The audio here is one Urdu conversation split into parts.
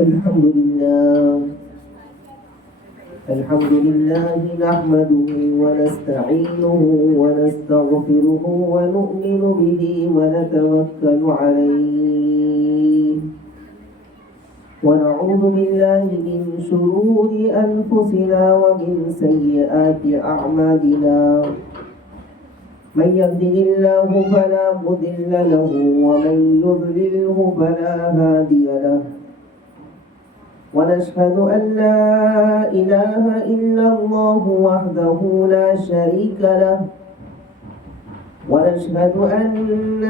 الحمد لله الحمد لله نحمده ونستعينه ونستغفره ونؤمن به ونتوكل عليه ونعوذ بالله من شرور أنفسنا ومن سيئات أعمالنا من يهده الله فلا مضل له ومن يضلله فلا هادي له ونشهد أن لا إله إلا الله وحده لا شريك له ونشهد أن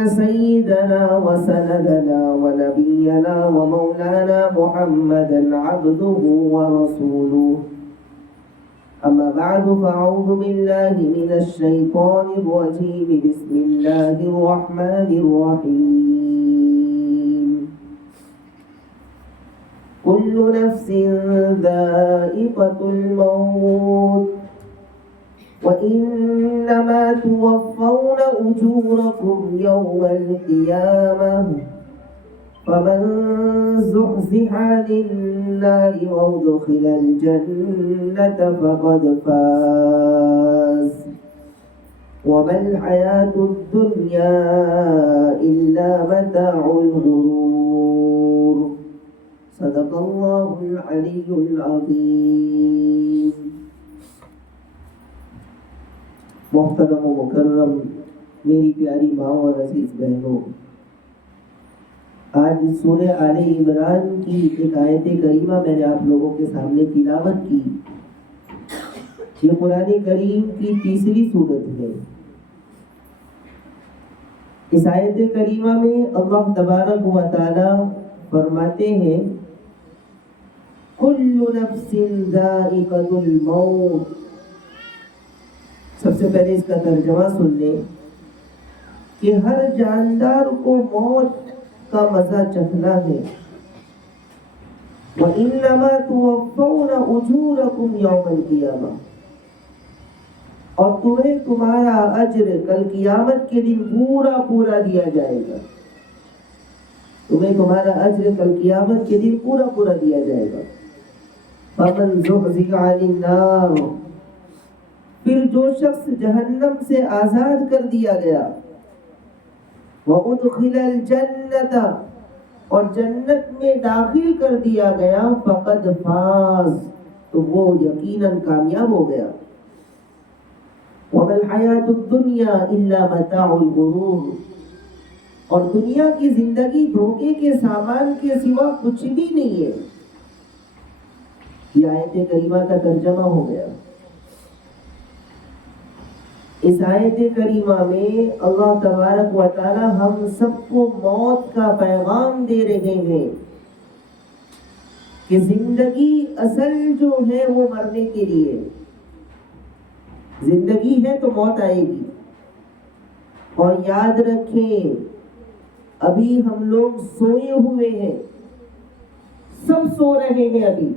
سيدنا وسندنا ونبينا ومولانا محمدا عبده ورسوله أما بعد فأعوذ بالله من الشيطان الرجيم بسم الله الرحمن الرحيم كل نفس ذائقة الموت وإنما توفون أجوركم يوم القيامة فمن زحزح عن النار وأدخل الجنة فقد فاز وما الحياة الدنيا إلا متاع الغرور صدق الله العلي العظيم. محترم و مکرم میری پیاری ماں اور عزیز بہنوں، آج سورہ آل عمران کی ایک آیت کریمہ میں نے آپ لوگوں کے سامنے تلاوت کی. یہ قرآن کریم کی تیسری سورت ہے. اس آیت کریمہ میں اللہ تبارک و تعالی فرماتے ہیں کل نفس ذائقۃ الموت. سب سے پہلے اس کا ترجمہ سن لیں کہ ہر جاندار کو موت کا مزہ چکھنا ہے. وَإِنَّمَا تُوَفَّوْنَ أُجُورَكُمْ يَوْمَ الْقِيَامَةِ، اور تمہیں تمہارا اجر کل قیامت کے دن پورا پورا دیا جائے گا. تمہیں تمہارا اجر کل قیامت کے دن پورا پورا دیا جائے گا. فَمَنْ زُحْزِحَ عَنِ النَّارِ، پھر جو شخص جہنم سے آزاد کر دیا گیا، وَأُدْخِلَ الْجَنَّةَ، اور جنت میں داخل کر دیا گیا، فَقَدْ فَاز، تو وہ یقیناً کامیاب ہو گیا. وَمَا الْحَيَاةُ الدُّنْيَا إِلَّا مَتَاعُ الْغُرُورِ، اور دنیا کی زندگی دھوکے کے سامان کے سوا کچھ بھی نہیں ہے. یہ آیت کریمہ کا ترجمہ ہو گیا. اس آیت کریمہ میں اللہ تبارک و تعالی ہم سب کو موت کا پیغام دے رہے ہیں کہ زندگی اصل جو ہے وہ مرنے کے لیے. زندگی ہے تو موت آئے گی. اور یاد رکھیں ابھی ہم لوگ سوئے ہوئے ہیں، سب سو رہے ہیں ابھی،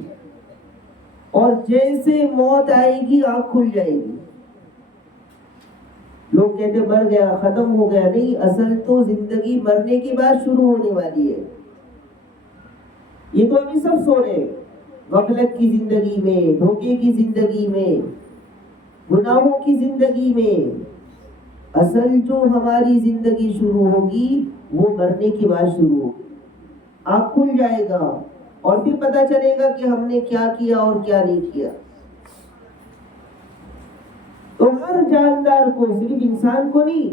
اور جیسے موت آئے گی آنکھ کھل جائے گی. لوگ کہتے مر گیا ختم ہو گیا. نہیں، اصل تو زندگی مرنے کے بعد شروع ہونے والی ہے. یہ تو ابھی سب سو رہے ہیں، غفلت کی زندگی میں، دھوکے کی زندگی میں، گناہوں کی زندگی میں. اصل جو ہماری زندگی شروع ہوگی وہ مرنے کے بعد شروع ہوگی. آنکھ کھل جائے گا اور پھر پتہ چلے گا کہ ہم نے کیا کیا اور کیا نہیں کیا. تو ہر جاندار کو، صرف انسان کو نہیں،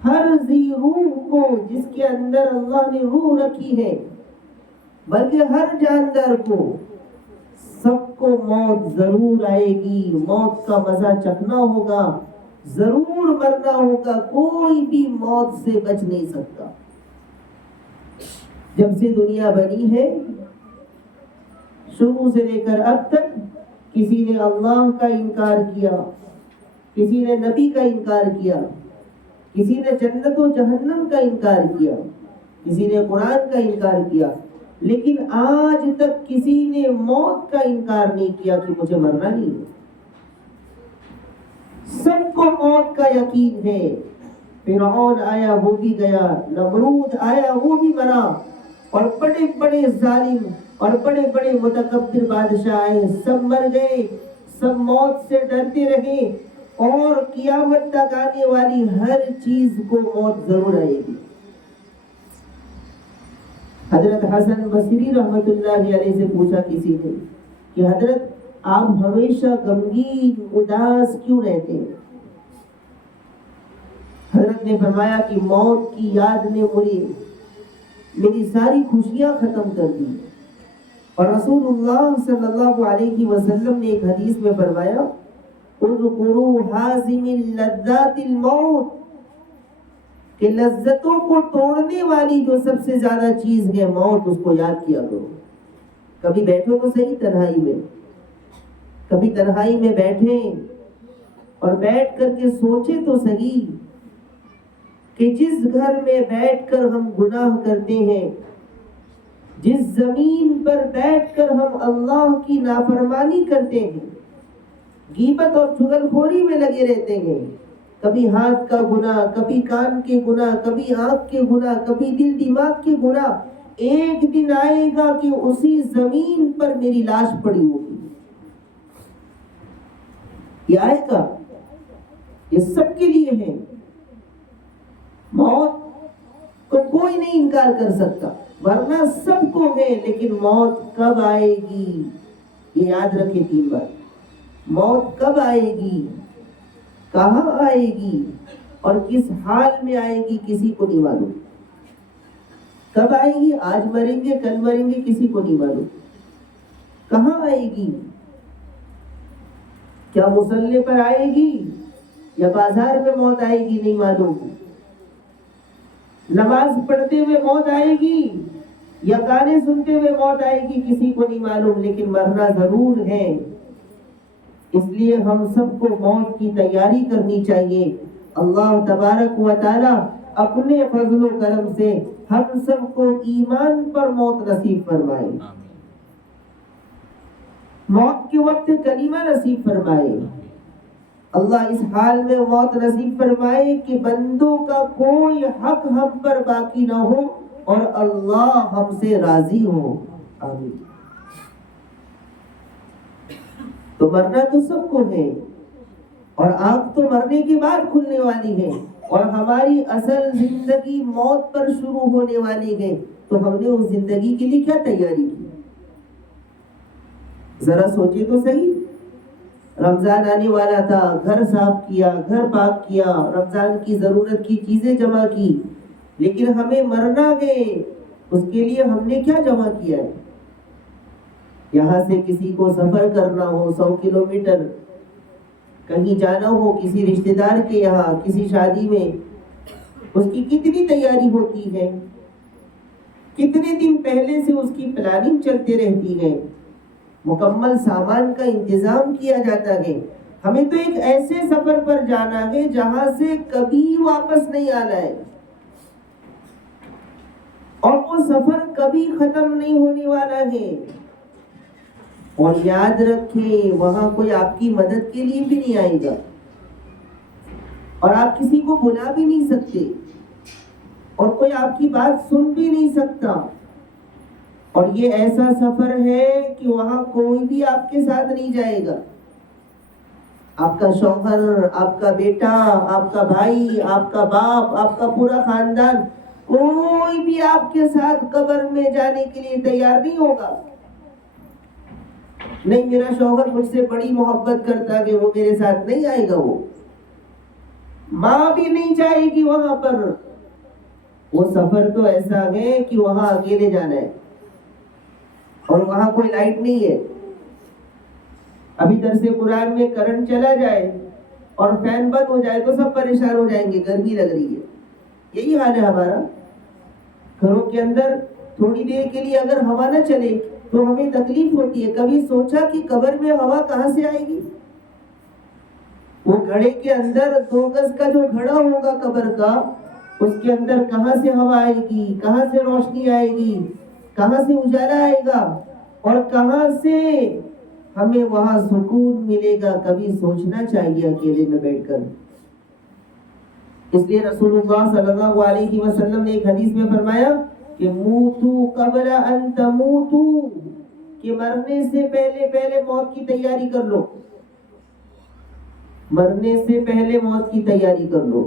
ہر ذی روح کو جس کے اندر اللہ نے روح رکھی ہے، بلکہ ہر جاندار کو، سب کو موت ضرور آئے گی. موت کا مزہ چکھنا ہوگا، ضرور مرنا ہوگا. کوئی بھی موت سے بچ نہیں سکتا. جب سے دنیا بنی ہے شروع سے لے کر اب تک کسی نے اللہ کا انکار کیا، کسی نے نبی کا انکار کیا، کسی نے جنت و جہنم کا انکار کیا، کسی نے قرآن کا انکار کیا، لیکن آج تک کسی نے موت کا انکار نہیں کیا کہ مجھے مرنا نہیں ہے. سب کو موت کا یقین ہے. فرعون آیا وہ بھی گیا، نمرود آیا وہ بھی مرا، اور بڑے بڑے ظالم اور بڑے بڑے متکبر بادشاہ آئے، سب مر گئے، سب موت سے ڈرتے رہے، اور قیامت تک آنے والی ہر چیز کو موت ضرور آئے گی۔ حضرت حسن بصری رحمت اللہ علیہ سے پوچھا کسی نے کہ حضرت آپ ہمیشہ غمگین اداس کیوں رہتے ہیں؟ حضرت نے فرمایا کہ موت کی یاد نے میری ساری خوشیاں ختم کر دی۔ اور رسول اللہ صلی اللہ علیہ وسلم نے ایک حدیث میں فرمایا اذکروا حازم اللذات الموت، کہ لذتوں کو توڑنے والی جو سب سے زیادہ چیز ہے موت، اس کو یاد کیا کرو۔ کبھی بیٹھو تو صحیح تنہائی میں، کبھی تنہائی میں بیٹھیں اور بیٹھ کر کے سوچیں تو صحیح کہ جس گھر میں بیٹھ کر ہم گناہ کرتے ہیں، جس زمین پر بیٹھ کر ہم اللہ کی نافرمانی کرتے ہیں، غیبت اور چغل خوری میں لگے رہتے ہیں، کبھی ہاتھ کا گناہ، کبھی کان کے گناہ، کبھی آنکھ کے گناہ، کبھی دل دماغ کے گناہ، ایک دن آئے گا کہ اسی زمین پر میری لاش پڑی ہوگی۔ یہ آئے گا، یہ سب کے لیے ہے۔ موت کو کوئی نہیں انکار کر سکتا، ورنہ سب کو ہے، لیکن موت کب آئے گی یہ یاد رکھے 3 بار۔ موت کب آئے گی، کہاں آئے گی، اور کس حال میں آئے گی کسی کو نہیں معلوم۔ کب آئے گی، آج مریں گے کل مریں گے کسی کو نہیں معلوم۔ کہاں آئے گی، کیا مصلی پر آئے گی یا بازار میں موت آئے گی نہیں معلوم۔ نماز پڑھتے ہوئے موت آئے گی یا گانے سنتے ہوئے موت آئے گی کسی کو نہیں معلوم، لیکن مرنا ضرور ہے۔ اس لیے ہم سب کو موت کی تیاری کرنی چاہیے۔ اللہ تبارک و تعالی اپنے فضل و کرم سے ہم سب کو ایمان پر موت نصیب فرمائے، موت کے وقت کلمہ نصیب فرمائے۔ اللہ اس حال میں موت نصیب فرمائے کہ بندوں کا کوئی حق ہم پر باقی نہ ہو اور اللہ ہم سے راضی ہو، آمین۔ تو مرنا تو سب کو ہے، اور آنکھ تو مرنے کے بعد کھلنے والی ہے، اور ہماری اصل زندگی موت پر شروع ہونے والی ہے۔ تو ہم نے اس زندگی کے لیے کیا تیاری کی، ذرا سوچے تو صحیح۔ رمضان آنے والا تھا، گھر صاف کیا، گھر پاک کیا، رمضان کی ضرورت کی چیزیں جمع کی، لیکن ہمیں مرنا ہے، اس کے لیے ہم نے کیا جمع کیا ہے؟ یہاں سے کسی کو سفر کرنا ہو 100 کلومیٹر، کہیں جانا ہو کسی رشتہ دار کے یہاں کسی شادی میں، اس کی کتنی تیاری ہوتی ہے، کتنے دن پہلے سے اس کی پلاننگ چلتے رہتی ہے، مکمل سامان کا انتظام کیا جاتا ہے۔ ہمیں تو ایک ایسے سفر پر جانا ہے جہاں سے کبھی واپس نہیں آنا ہے، اور وہ سفر کبھی ختم نہیں ہونے والا ہے۔ اور یاد رکھیں وہاں کوئی آپ کی مدد کے لیے بھی نہیں آئے گا، اور آپ کسی کو بلا بھی نہیں سکتے، اور کوئی آپ کی بات سن بھی نہیں سکتا۔ اور یہ ایسا سفر ہے کہ وہاں کوئی بھی آپ کے ساتھ نہیں جائے گا، آپ کا شوہر، آپ کا بیٹا، آپ کا بھائی، آپ کا باپ، آپ کا پورا خاندان، کوئی بھی آپ کے ساتھ قبر میں جانے کے لیے تیار نہیں ہوگا۔ نہیں، میرا شوہر مجھ سے بڑی محبت کرتا ہے، وہ میرے ساتھ نہیں آئے گا۔ وہ ماں بھی نہیں جائے گی وہاں پر۔ وہ سفر تو ایسا ہے کہ وہاں اکیلے جانا ہے، اور وہاں کوئی لائٹ نہیں ہے۔ ابھی درس قرآن میں کرنٹ چلا جائے اور فین بند ہو جائے تو سب پریشان ہو جائیں گے، گرمی لگ رہی ہے۔ یہی حال ہے ہمارا۔ گھروں کے اندر تھوڑی دیر کے لیے اگر ہوا نہ چلے تو ہمیں تکلیف ہوتی ہے۔ کبھی سوچا کہ قبر میں ہوا کہاں سے آئے گی؟ وہ گھڑے کے اندر 2 گز کا جو گھڑا ہوگا قبر کا، اس کے اندر کہاں سے ہوا آئے گی، کہاں سے روشنی آئے گی، کہاں سے اجالا آئے گا، اور کہاں سے ہمیں وہاں سکون ملے گا؟ کبھی سوچنا چاہیے اکیلے میں بیٹھ کر۔ اس لیے رسول اللہ صلی اللہ علیہ وسلم نے ایک حدیث میں فرمایا کہ موتو قبل ان تموتو، کہ مرنے سے پہلے پہلے موت کی تیاری کر لو، مرنے سے پہلے موت کی تیاری کر لو۔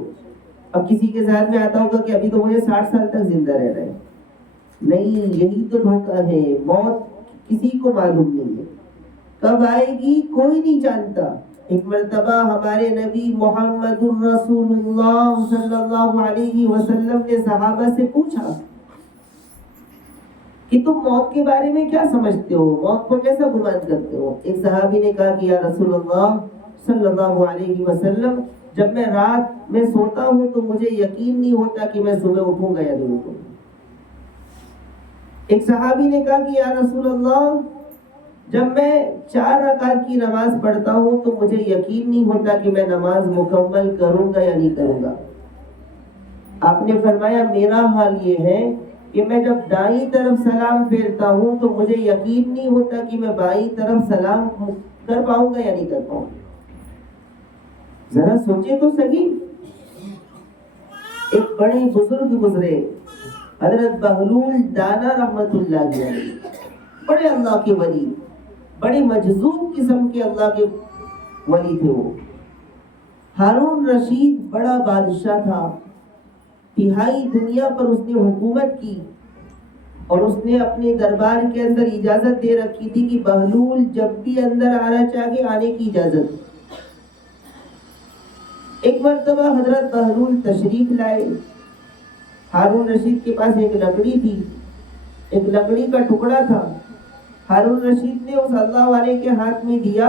اب کسی کے ذہن میں آتا ہوگا کہ ابھی تو مجھے 60 سال تک زندہ رہنا ہے۔ نہیں، یہی تو دھوکہ ہے۔ موت کسی کو معلوم نہیں ہے، کب آئے گی کوئی نہیں جانتا۔ ایک مرتبہ ہمارے نبی محمد الرسول اللہ صلی اللہ علیہ وسلم نے صحابہ سے پوچھا کہ تم موت کے بارے میں کیا سمجھتے ہو، موت کو کیسا گمان کرتے ہو؟ ایک صحابی نے کہا کہ یا رسول اللہ صلی اللہ علیہ وسلم، جب میں رات میں سوتا ہوں تو مجھے یقین نہیں ہوتا کہ میں صبح اٹھوں گا یا نہیں اٹھوں گا۔ ایک صحابی نے کہا کہ یا رسول اللہ، جب میں 4 رکعت کی نماز پڑھتا ہوں تو مجھے یقین نہیں ہوتا کہ میں نماز مکمل کروں گا یا نہیں کروں گا۔ آپ نے فرمایا میرا حال یہ ہے کہ میں جب دائیں طرف سلام پھیرتا ہوں تو مجھے یقین نہیں ہوتا کہ میں بائیں طرف سلام کر پاؤں گا یا نہیں کر پاؤں گا۔ ذرا سوچے تو صحیح۔ ایک بڑے بزرگ گزرے، حضرت بہلول دانا رحمت اللہ علیہ، بڑے اللہ کے ولی، بڑے مجذوب قسم کے اللہ کے ولی تھے وہ۔ ہارون رشید بڑا بادشاہ تھا، تہائی دنیا پر اس نے حکومت کی، اور اس نے اپنے دربار کے اندر اجازت دے رکھی تھی کہ بہلول جب بھی اندر آنا چاہے آنے کی اجازت۔ ایک مرتبہ حضرت بہلول تشریف لائے، ہارون رشید کے پاس ایک لکڑی تھی، ایک لکڑی کا ٹکڑا تھا۔ ہارون رشید نے اس اللہ والے کے ہاتھ میں دیا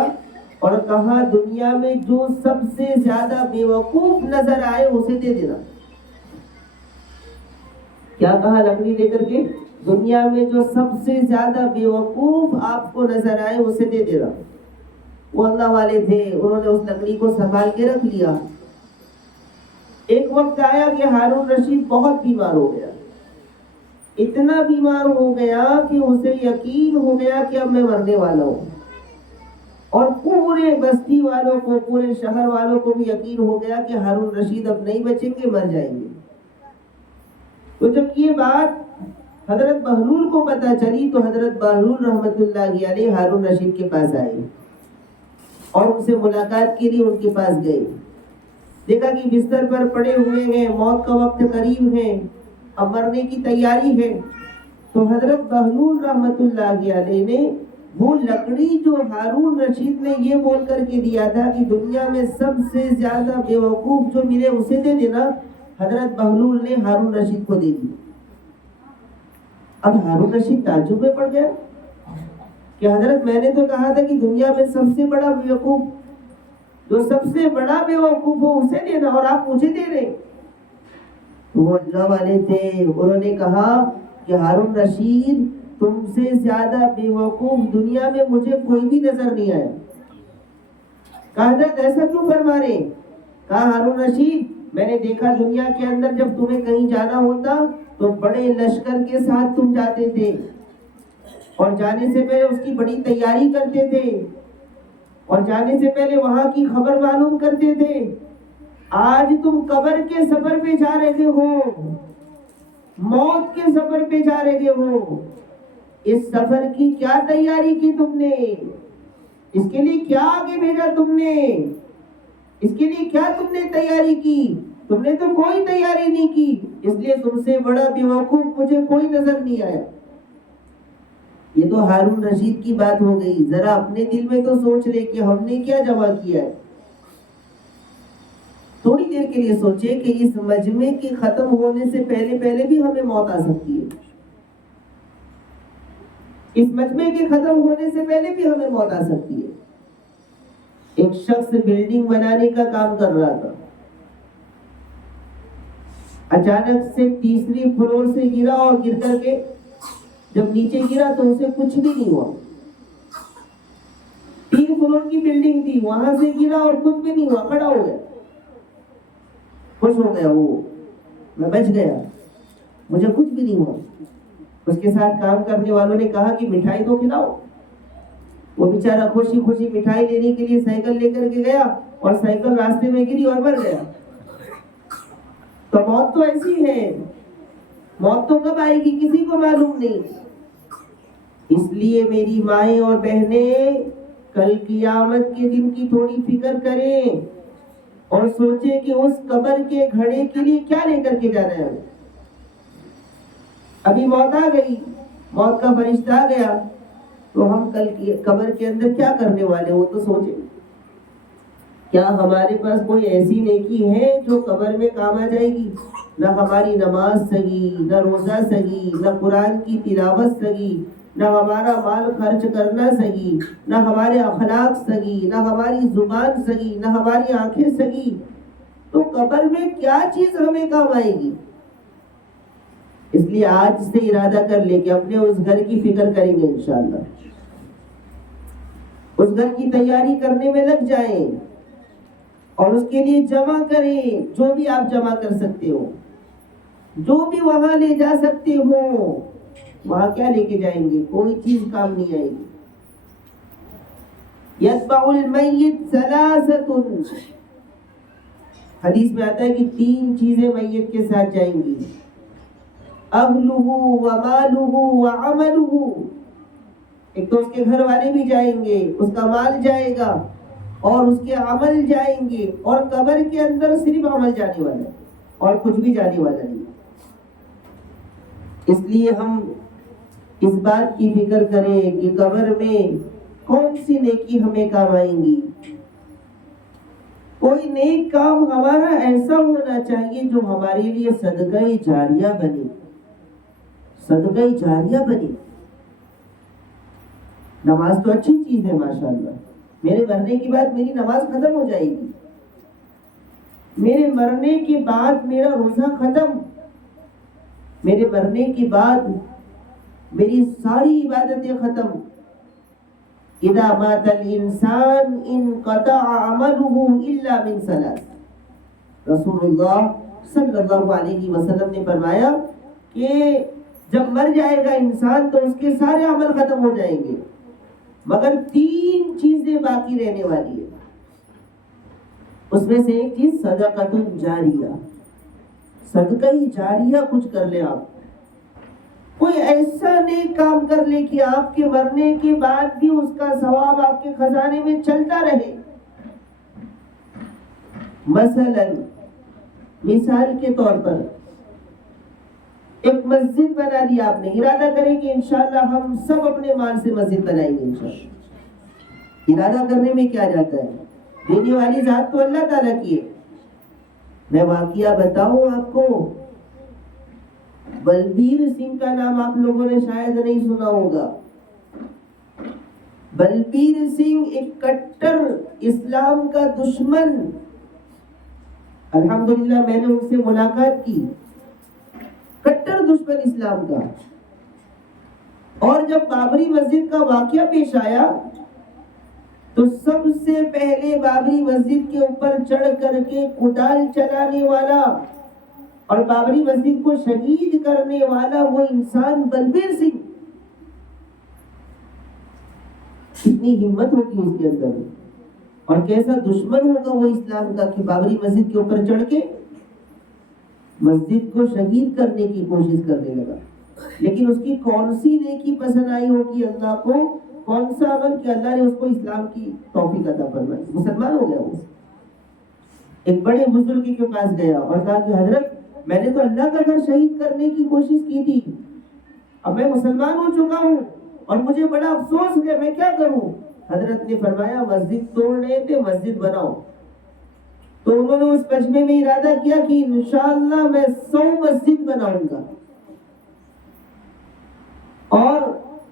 اور کہا دنیا میں جو سب سے زیادہ بیوقوف نظر آئے اسے دے دینا۔ کیا کہا لکڑی لے کر کے؟ دنیا میں جو سب سے زیادہ بیوقوف آپ کو نظر آئے اسے دے دینا۔ وہ اللہ والے تھے، انہوں نے اس لکڑی کو سنبھال کے رکھ لیا۔ ایک وقت آیا کہ ہارون رشید بہت بیمار ہو گیا، اتنا بیمار ہو گیا کہ اسے یقین ہو گیا کہ اب میں مرنے والا ہوں، اور پورے بستی والوں کو، پورے شہر والوں کو بھی یقین ہو گیا کہ ہارون رشید اب نہیں بچیں گے، مر جائیں گے۔ تو جب یہ بات حضرت بہلول کو پتہ چلی تو حضرت بہلول رحمت اللہ علیہ ہارون رشید کے پاس آئے اور ان سے ملاقات کے لیے ان کے پاس گئے۔ دیکھا کہ بستر پر پڑے ہوئے ہیں، موت کا وقت قریب ہے، اب مرنے کی تیاری ہے۔ تو حضرت بہلول رحمت اللہ علیہ نے وہ لکڑی جو ہارون رشید نے یہ بول کر کے دیا تھا کہ دنیا میں سب سے زیادہ بیوقوف جو ملے اسے دے دینا، حضرت بہلول نے ہارون رشید کو دے دی۔ اب ہارون رشید تعجب میں پڑ گیا کہ حضرت میں نے تو کہا تھا کہ دنیا میں سب سے بڑا بیوقوف، جو سب سے بڑا بیوقوف ہو اسے دینا، اور آپ مجھے دے رہے۔ وہ اللہ والے تھے، انہوں نے کہا کہ ہارون رشید تم سے زیادہ بیوقوف دنیا میں مجھے کوئی بھی نظر نہیں آیا۔ کہا حضرت ایسا کیوں فرما رہے؟ کہا ہارون رشید میں نے دیکھا دنیا کے اندر جب تمہیں کہیں جانا ہوتا تو بڑے لشکر کے ساتھ تم جاتے تھے، اور جانے سے پہلے اس کی بڑی تیاری کرتے تھے، اور جانے سے پہلے وہاں کی خبر معلوم کرتے تھے۔ آج تم قبر کے سفر پہ جا رہے ہو، موت کے سفر پہ جا رہے ہو، اس سفر کی کیا تیاری کی تم نے؟ اس کے لیے کیا آگے بھیجا تم نے؟ اس کے لیے کیا تم نے تیاری کی؟ تم نے تو کوئی تیاری نہیں کی، اس لیے تم سے بڑا بیوقوف مجھے کوئی نظر نہیں آیا۔ یہ تو ہارون رشید کی بات ہو گئی، ذرا اپنے دل میں تو سوچ لے کہ ہم نے کیا جمع کیا ہے۔ تھوڑی دیر کے لیے سوچے کہ اس مجمع کے ختم ہونے سے پہلے پہلے بھی ہمیں موت آ سکتی ہے، اس مجمع کے ختم ہونے سے پہلے بھی ہمیں موت آ سکتی ہے۔ ایک شخص بلڈنگ بنانے کا کام کر رہا تھا، اچانک سے 3ری فلور سے گرا، اور گر کر کے جب نیچے گرا تو اسے کچھ بھی نہیں ہوا۔ 3 فلور کی بلڈنگ تھی، وہاں سے گرا اور کچھ بھی نہیں ہوا، کھڑا ہو گیا، خوش ہو گیا، وہ میں بچ گیا، مجھے کچھ بھی نہیں ہوا۔ اس کے ساتھ کام کرنے والوں نے کہا کہ مٹھائی تو کھلاؤ۔ وہ بیچارہ خوشی خوشی مٹھائی لینے کے لیے سائیکل لے کر کے گیا، اور سائیکل راستے میں گری اور مر گیا۔ تو موت تو ایسی ہے، موت تو کب آئے گی کسی کو معلوم نہیں. اس لیے میری مائیں اور بہنیں کل قیامت کے دن کی تھوڑی فکر کریں اور سوچیں کہ اس قبر کے گھڑے کے لیے کیا لے کر کے جانا ہے. ابھی موت آ گئی, موت کا فرشتہ آ گیا, تو ہم کل کی قبر کے اندر کیا کرنے والے وہ تو سوچیں. کیا ہمارے پاس کوئی ایسی نیکی ہے جو قبر میں کام آ جائے گی؟ نہ ہماری نماز سہی, نہ روزہ سہی, نہ قرآن کی تلاوت سہی, نہ ہمارا مال خرچ کرنا سہی, نہ ہمارے اخلاق سہی, نہ ہماری زبان سہی, نہ ہماری آنکھیں سہی, تو قبر میں کیا چیز ہمیں کام آئے گی؟ اس لیے آج سے ارادہ کر لے کہ اپنے اس گھر کی فکر کریں گے انشاءاللہ. اس گھر کی تیاری کرنے میں لگ جائیں اور اس کے لیے جمع کریں جو بھی آپ جمع کر سکتے ہو, جو بھی وہاں لے جا سکتے ہو. وہاں کیا لے کے جائیں گے؟ کوئی چیز کام نہیں آئے گی. یتبع المیت ثلاثۃ, حدیث میں آتا ہے کہ 3 چیزیں میت کے ساتھ جائیں گی, اہلہ ومالہ وعملہ. ایک تو اس کے گھر والے بھی جائیں گے, اس کا مال جائے گا اور اس کے عمل جائیں گے, اور قبر کے اندر صرف عمل جانے والا ہے اور کچھ بھی جانے والا نہیں. اس لیے ہم اس بات کی فکر کریں کہ قبر میں کون سی نیکی ہمیں کام آئیں گی. کوئی نیک کام ہمارا ایسا ہونا چاہیے جو ہمارے لیے صدقہ جاریہ بنے, صدقہ جاریہ بنے. نماز تو اچھی چیز ہے ماشاءاللہ, میرے مرنے کے بعد میری نماز ختم ہو جائے گی, میرے مرنے کے بعد میرا روزہ ختم, میرے مرنے کے بعد میری ساری عبادتیں ختم. اذا مات الانسان انقطع عمله الا من ثلاث. رسول اللہ صلی اللہ علیہ وسلم نے فرمایا کہ جب مر جائے گا انسان تو اس کے سارے عمل ختم ہو جائیں گے مگر 3 چیزیں باقی رہنے والی ہیں. اس میں سے ایک چیز صدقۃ جاریہ, صدقہ جاریہ کچھ کر لیں آپ, کوئی ایسا نیک کام کر لے کہ آپ کے مرنے کے بعد بھی اس کا ثواب آپ کے خزانے میں چلتا رہے. مثال کے طور پر ایک مسجد بنا دی آپ نے, ارادہ کریں کہ انشاءاللہ ہم سب اپنے مال سے مسجد بنائیں گے انشاءاللہ. ارادہ کرنے میں کیا جاتا ہے؟ دینے والی ذات تو اللہ تعالیٰ کی ہے. میں واقعہ بتاؤں آپ کو, بلبیر سنگھ کا نام آپ لوگوں نے شاید نہیں سنا ہوگا. بلبیر سنگھ ایک کٹر اسلام کا دشمن, الحمدللہ میں نے ان سے ملاقات کی, کٹر دشمن اسلام کا. اور جب بابری مسجد کا واقعہ پیش آیا تو سب سے پہلے بابری مسجد کے اوپر چڑھ کر کے کدال چلانے والا اور بابری مسجد کو شہید کرنے والا وہ انسان بلبیر سنگھ. کتنی ہمت ہوگی اس کے اندر, اور کیسا دشمن ہوگا وہ اسلام کا کہ بابری مسجد کے اوپر چڑھ کے مسجد کو شہید کرنے کی کوشش کرنے لگا. لیکن اس کی کون سی نیکی پسند آئی ہوگی اللہ کو, کون سا عمل کہ اللہ نے اس کو اسلام کی توفیق عطا فرمائی, مسلمان ہو گیا. وہ ایک بڑے بزرگ کے پاس گیا اور کہا کہ حضرت میں نے تو اللہ کا گھر شہید کرنے کی کوشش کی تھی, اب میں مسلمان ہو چکا ہوں اور مجھے بڑا افسوس ہے, میں کیا کروں؟ حضرت نے فرمایا مسجد توڑ رہے تھے, مسجد بناؤ. تو انہوں نے اس مجمع میں ارادہ کیا کہ انشاءاللہ میں 100 مسجد بناؤں گا. اور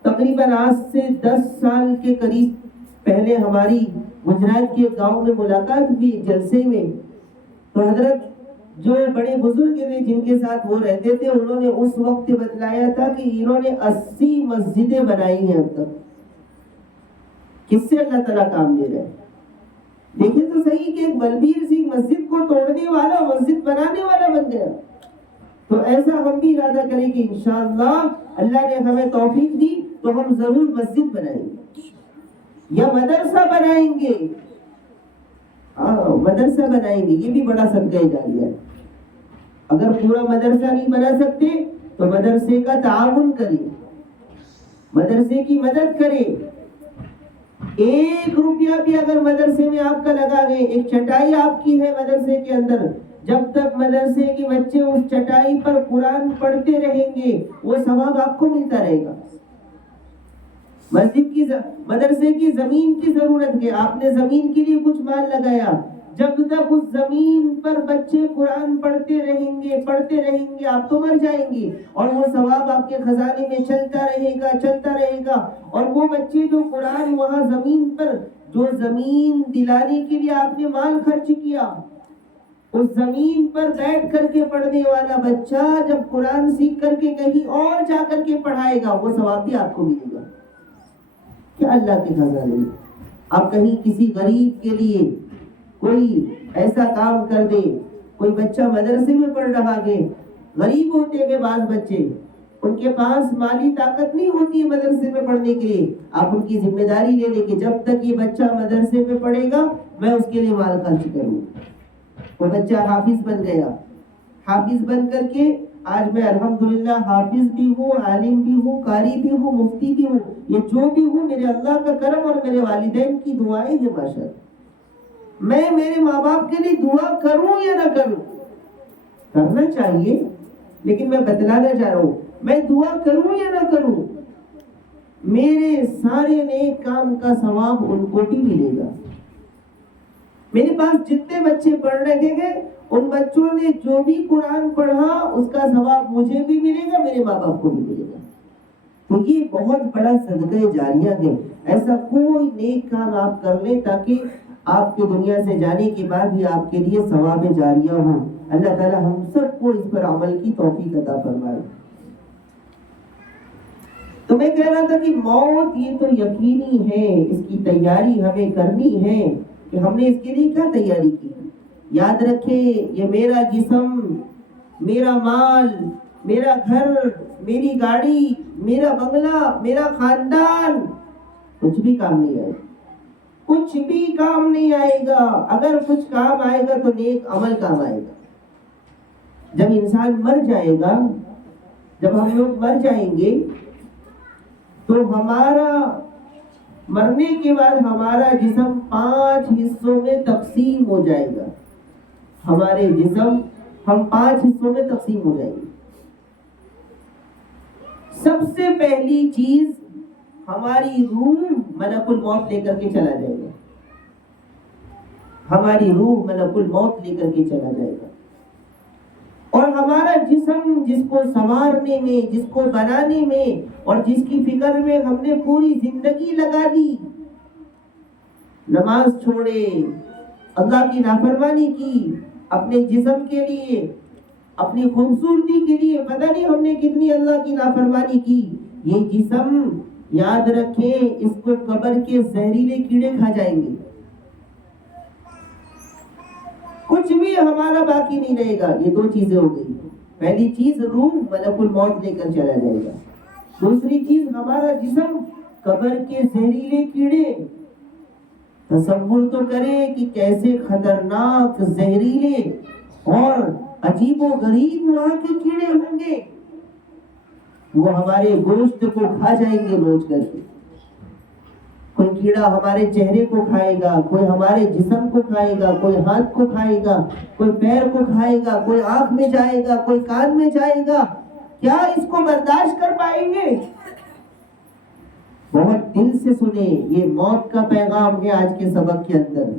تقریباً آج سے 10 سال کے قریب پہلے ہماری گجرات کے گاؤں میں ملاقات ہوئی جلسے میں, تو حضرت جو بڑے بزرگ تھے جن کے ساتھ وہ رہتے تھے انہوں نے اس وقت بتلایا تھا کہ انہوں نے 80 مسجدیں بنائی ہیں اب تک. کس سے اللہ تعالیٰ کام لے رہے ہیں؟ دیکھیں تو صحیح کہ ایک بلبیر سنگھ مسجد کو توڑنے والا مسجد بنانے والا بن گیا. تو ایسا ہم بھی ارادہ کریں کہ انشاءاللہ اللہ نے ہمیں توفیق دی تو ہم ضرور مسجد بنائیں گے یا مدرسہ بنائیں گے. مدرسہ بنائیں گے, یہ بھی بڑا صدقہ جاریہ ہے. اگر پورا مدرسہ نہیں بنا سکتے تو مدرسے کا تعاون کرے، مدرسے کی مدد کرے. 1 روپیہ بھی اگر مدرسے میں آپ کا لگا گئے، ایک چٹائی آپ کی ہے مدرسے کے اندر، جب تک مدرسے کے بچے اس چٹائی پر قرآن پڑھتے رہیں گے وہ ثواب آپ کو ملتا رہے گا. مدرسے کی زمین کی ضرورت ہے، آپ نے زمین کے لیے کچھ مال لگایا، جب تک اس زمین پر بچے قرآن پڑھتے رہیں گے آپ تو مر جائیں گے، اور وہ ثواب آپ کے خزانے میں چلتا رہے گا. اور وہ بچے جو قرآن وہاں زمین پر، جو زمین دلانے کے لیے آپ نے مال خرچ کیا، اس زمین پر بیٹھ کر کے پڑھنے والا بچہ جب قرآن سیکھ کر کے کہیں اور جا کر کے پڑھائے گا وہ ثواب بھی آپ کو ملے گا. کیا اللہ کے خزانے میں آپ کہیں کسی غریب کے لیے کوئی ایسا کام کر دے. کوئی بچہ مدرسے میں پڑھ رہا ہے، غریب ہوتے ہیں بعض بچے، ان کے پاس مالی طاقت نہیں ہوتی ہے مدرسے میں پڑھنے کے لیے، آپ ان کی ذمہ داری لے لیں کہ جب تک یہ بچہ مدرسے میں پڑھے گا میں اس کے لیے مال خرچ کروں. وہ بچہ حافظ بن گیا، حافظ بن کر کے آج میں الحمدللہ حافظ بھی ہوں، عالم بھی ہوں، قاری بھی ہوں، مفتی بھی ہوں. یہ جو بھی ہوں میرے اللہ کا کرم اور میرے والدین کی دعائیں ہیں ماشاءاللہ. میں میرے ماں باپ کے لیے دعا کروں یا نہ کروں؟ کرنا چاہیے، لیکن میں بتلانا چاہ رہا ہوں میں دعا کروں یا نہ کروں، میرے سارے نیک کام کا ثواب ان کو بھی ملے گا. میرے پاس جتنے بچے پڑھ رہے ہیں ان بچوں نے جو بھی قرآن پڑھا اس کا ثواب مجھے بھی ملے گا، میرے ماں باپ کو بھی ملے گا. تو یہ بہت بڑا صدقہ جاریہ ہے. ایسا کوئی نیک کام آپ کر لیں تاکہ آپ کے دنیا سے جانے کے بعد بھی آپ کے لیے ثواب جاریہ ہو. اللہ تعالی ہم سب کو اس پر عمل کی توفیق عطا فرمائے. تو میں کہہ رہا تھا کہ موت یہ تو یقینی ہے، اس کی تیاری ہمیں کرنی ہے کہ ہم نے اس کے لیے کیا تیاری کی. یاد رکھیں یہ میرا جسم، میرا مال، میرا گھر، میری گاڑی، میرا بنگلہ، میرا خاندان کچھ بھی کام نہیں آئے گا، کچھ بھی کام نہیں آئے گا. اگر کچھ کام آئے گا تو نیک عمل کام آئے گا. جب انسان مر جائے گا، جب ہم لوگ مر جائیں گے تو ہمارا مرنے کے بعد ہمارا جسم 5 حصوں میں تقسیم ہو جائے گا. ہمارے جسم ہم 5 حصوں میں تقسیم ہو جائیں گے. سب سے پہلی چیز ہماری روح ملک الموت لے کر کے چلا جائے گا. ہماری روح ملک الموت لے کر کے چلا جائے گا. اور ہمارا جسم جس کو سنوارنے میں، جس کو بنانے میں اور جس کی فکر میں ہم نے پوری زندگی لگا دی، نماز چھوڑے، اللہ کی نافرمانی کی، اپنے جسم کے لیے، اپنی خوبصورتی کے لیے پتہ نہیں ہم نے کتنی اللہ کی نافرمانی کی. یہ جسم یاد رکھیں اس کو قبر کے زہریلے کیڑے کھا جائیں گے. کچھ بھی ہمارا باقی نہیں رہے گا. یہ 2 چیزیں ہو گئی. پہلی چیز روح ملک الموت لے کر چلا جائے گا. دوسری چیز ہمارا جسم قبر کے زہریلے کیڑے. تصور تو کریں کہ کیسے خطرناک، زہریلے اور عجیب و غریب وہاں کے کیڑے ہوں گے. وہ ہمارے گوشت کو کھا جائیں گے نوچ کر کے. کوئی کیڑا ہمارے چہرے کو کھائے گا، کوئی ہمارے جسم کو کھائے گا، کوئی ہاتھ کو کھائے گا، کوئی پیر کو کھائے گا، کوئی آنکھ میں جائے گا، کوئی کان میں جائے گا. کیا اس کو برداشت کر پائیں گے؟ بہت دل سے سنیں، یہ موت کا پیغام ہے آج کے سبق کے اندر.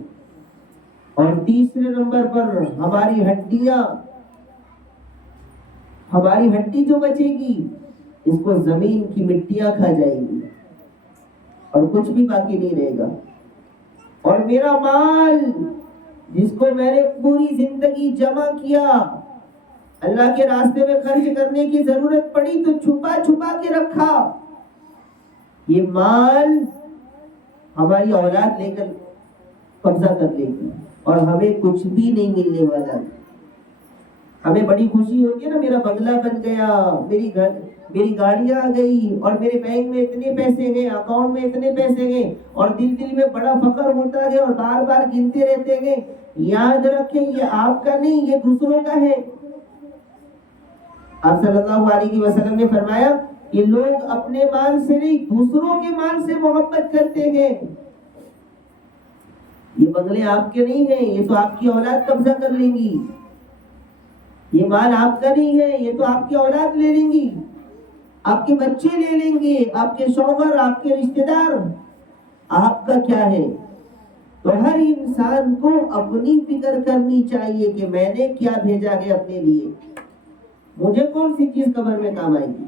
اور تیسرے نمبر پر ہماری ہڈیاں، ہماری ہڈی جو بچے گی اس کو زمین کی مٹیاں کھا جائیں گی اور کچھ بھی باقی نہیں رہے گا. اور میرا مال جس کو میں نے پوری زندگی جمع کیا، اللہ کے راستے میں خرچ کرنے کی ضرورت پڑی تو چھپا چھپا کے رکھا، یہ مال ہماری اولاد لے کر قبضہ کر لے گی اور ہمیں کچھ بھی نہیں ملنے والا. ہمیں بڑی خوشی ہوتی ہے نا، میرا بنگلہ بن گیا، میری گاڑیاں آ گئی اور میرے بینک میں اتنے پیسے گئے، اکاؤنٹ میں اتنے پیسے گئے، اور دل میں بڑا فخر ہوتا ہے اور بار بار گنتے رہتے ہیں. یاد رکھیں یہ آپ کا نہیں، یہ دوسروں کا ہے. آپ صلی اللہ علیہ وسلم نے فرمایا کہ لوگ اپنے مال سے نہیں دوسروں کے مال سے محبت کرتے ہیں. یہ بنگلے آپ کے نہیں ہیں، یہ تو آپ کی اولاد قبضہ کر لیں گی. یہ مال آپ کا نہیں ہے، یہ تو آپ کی اولاد لے لیں گی، آپ کے بچے لے لیں گے، آپ کے شوہر، آپ کے رشتہ دار. آپ کا کیا ہے؟ تو ہر انسان کو اپنی فکر کرنی چاہیے کہ میں نے کیا بھیجا ہے اپنے لیے. مجھے کون سی چیز قبر میں کام آئے گی،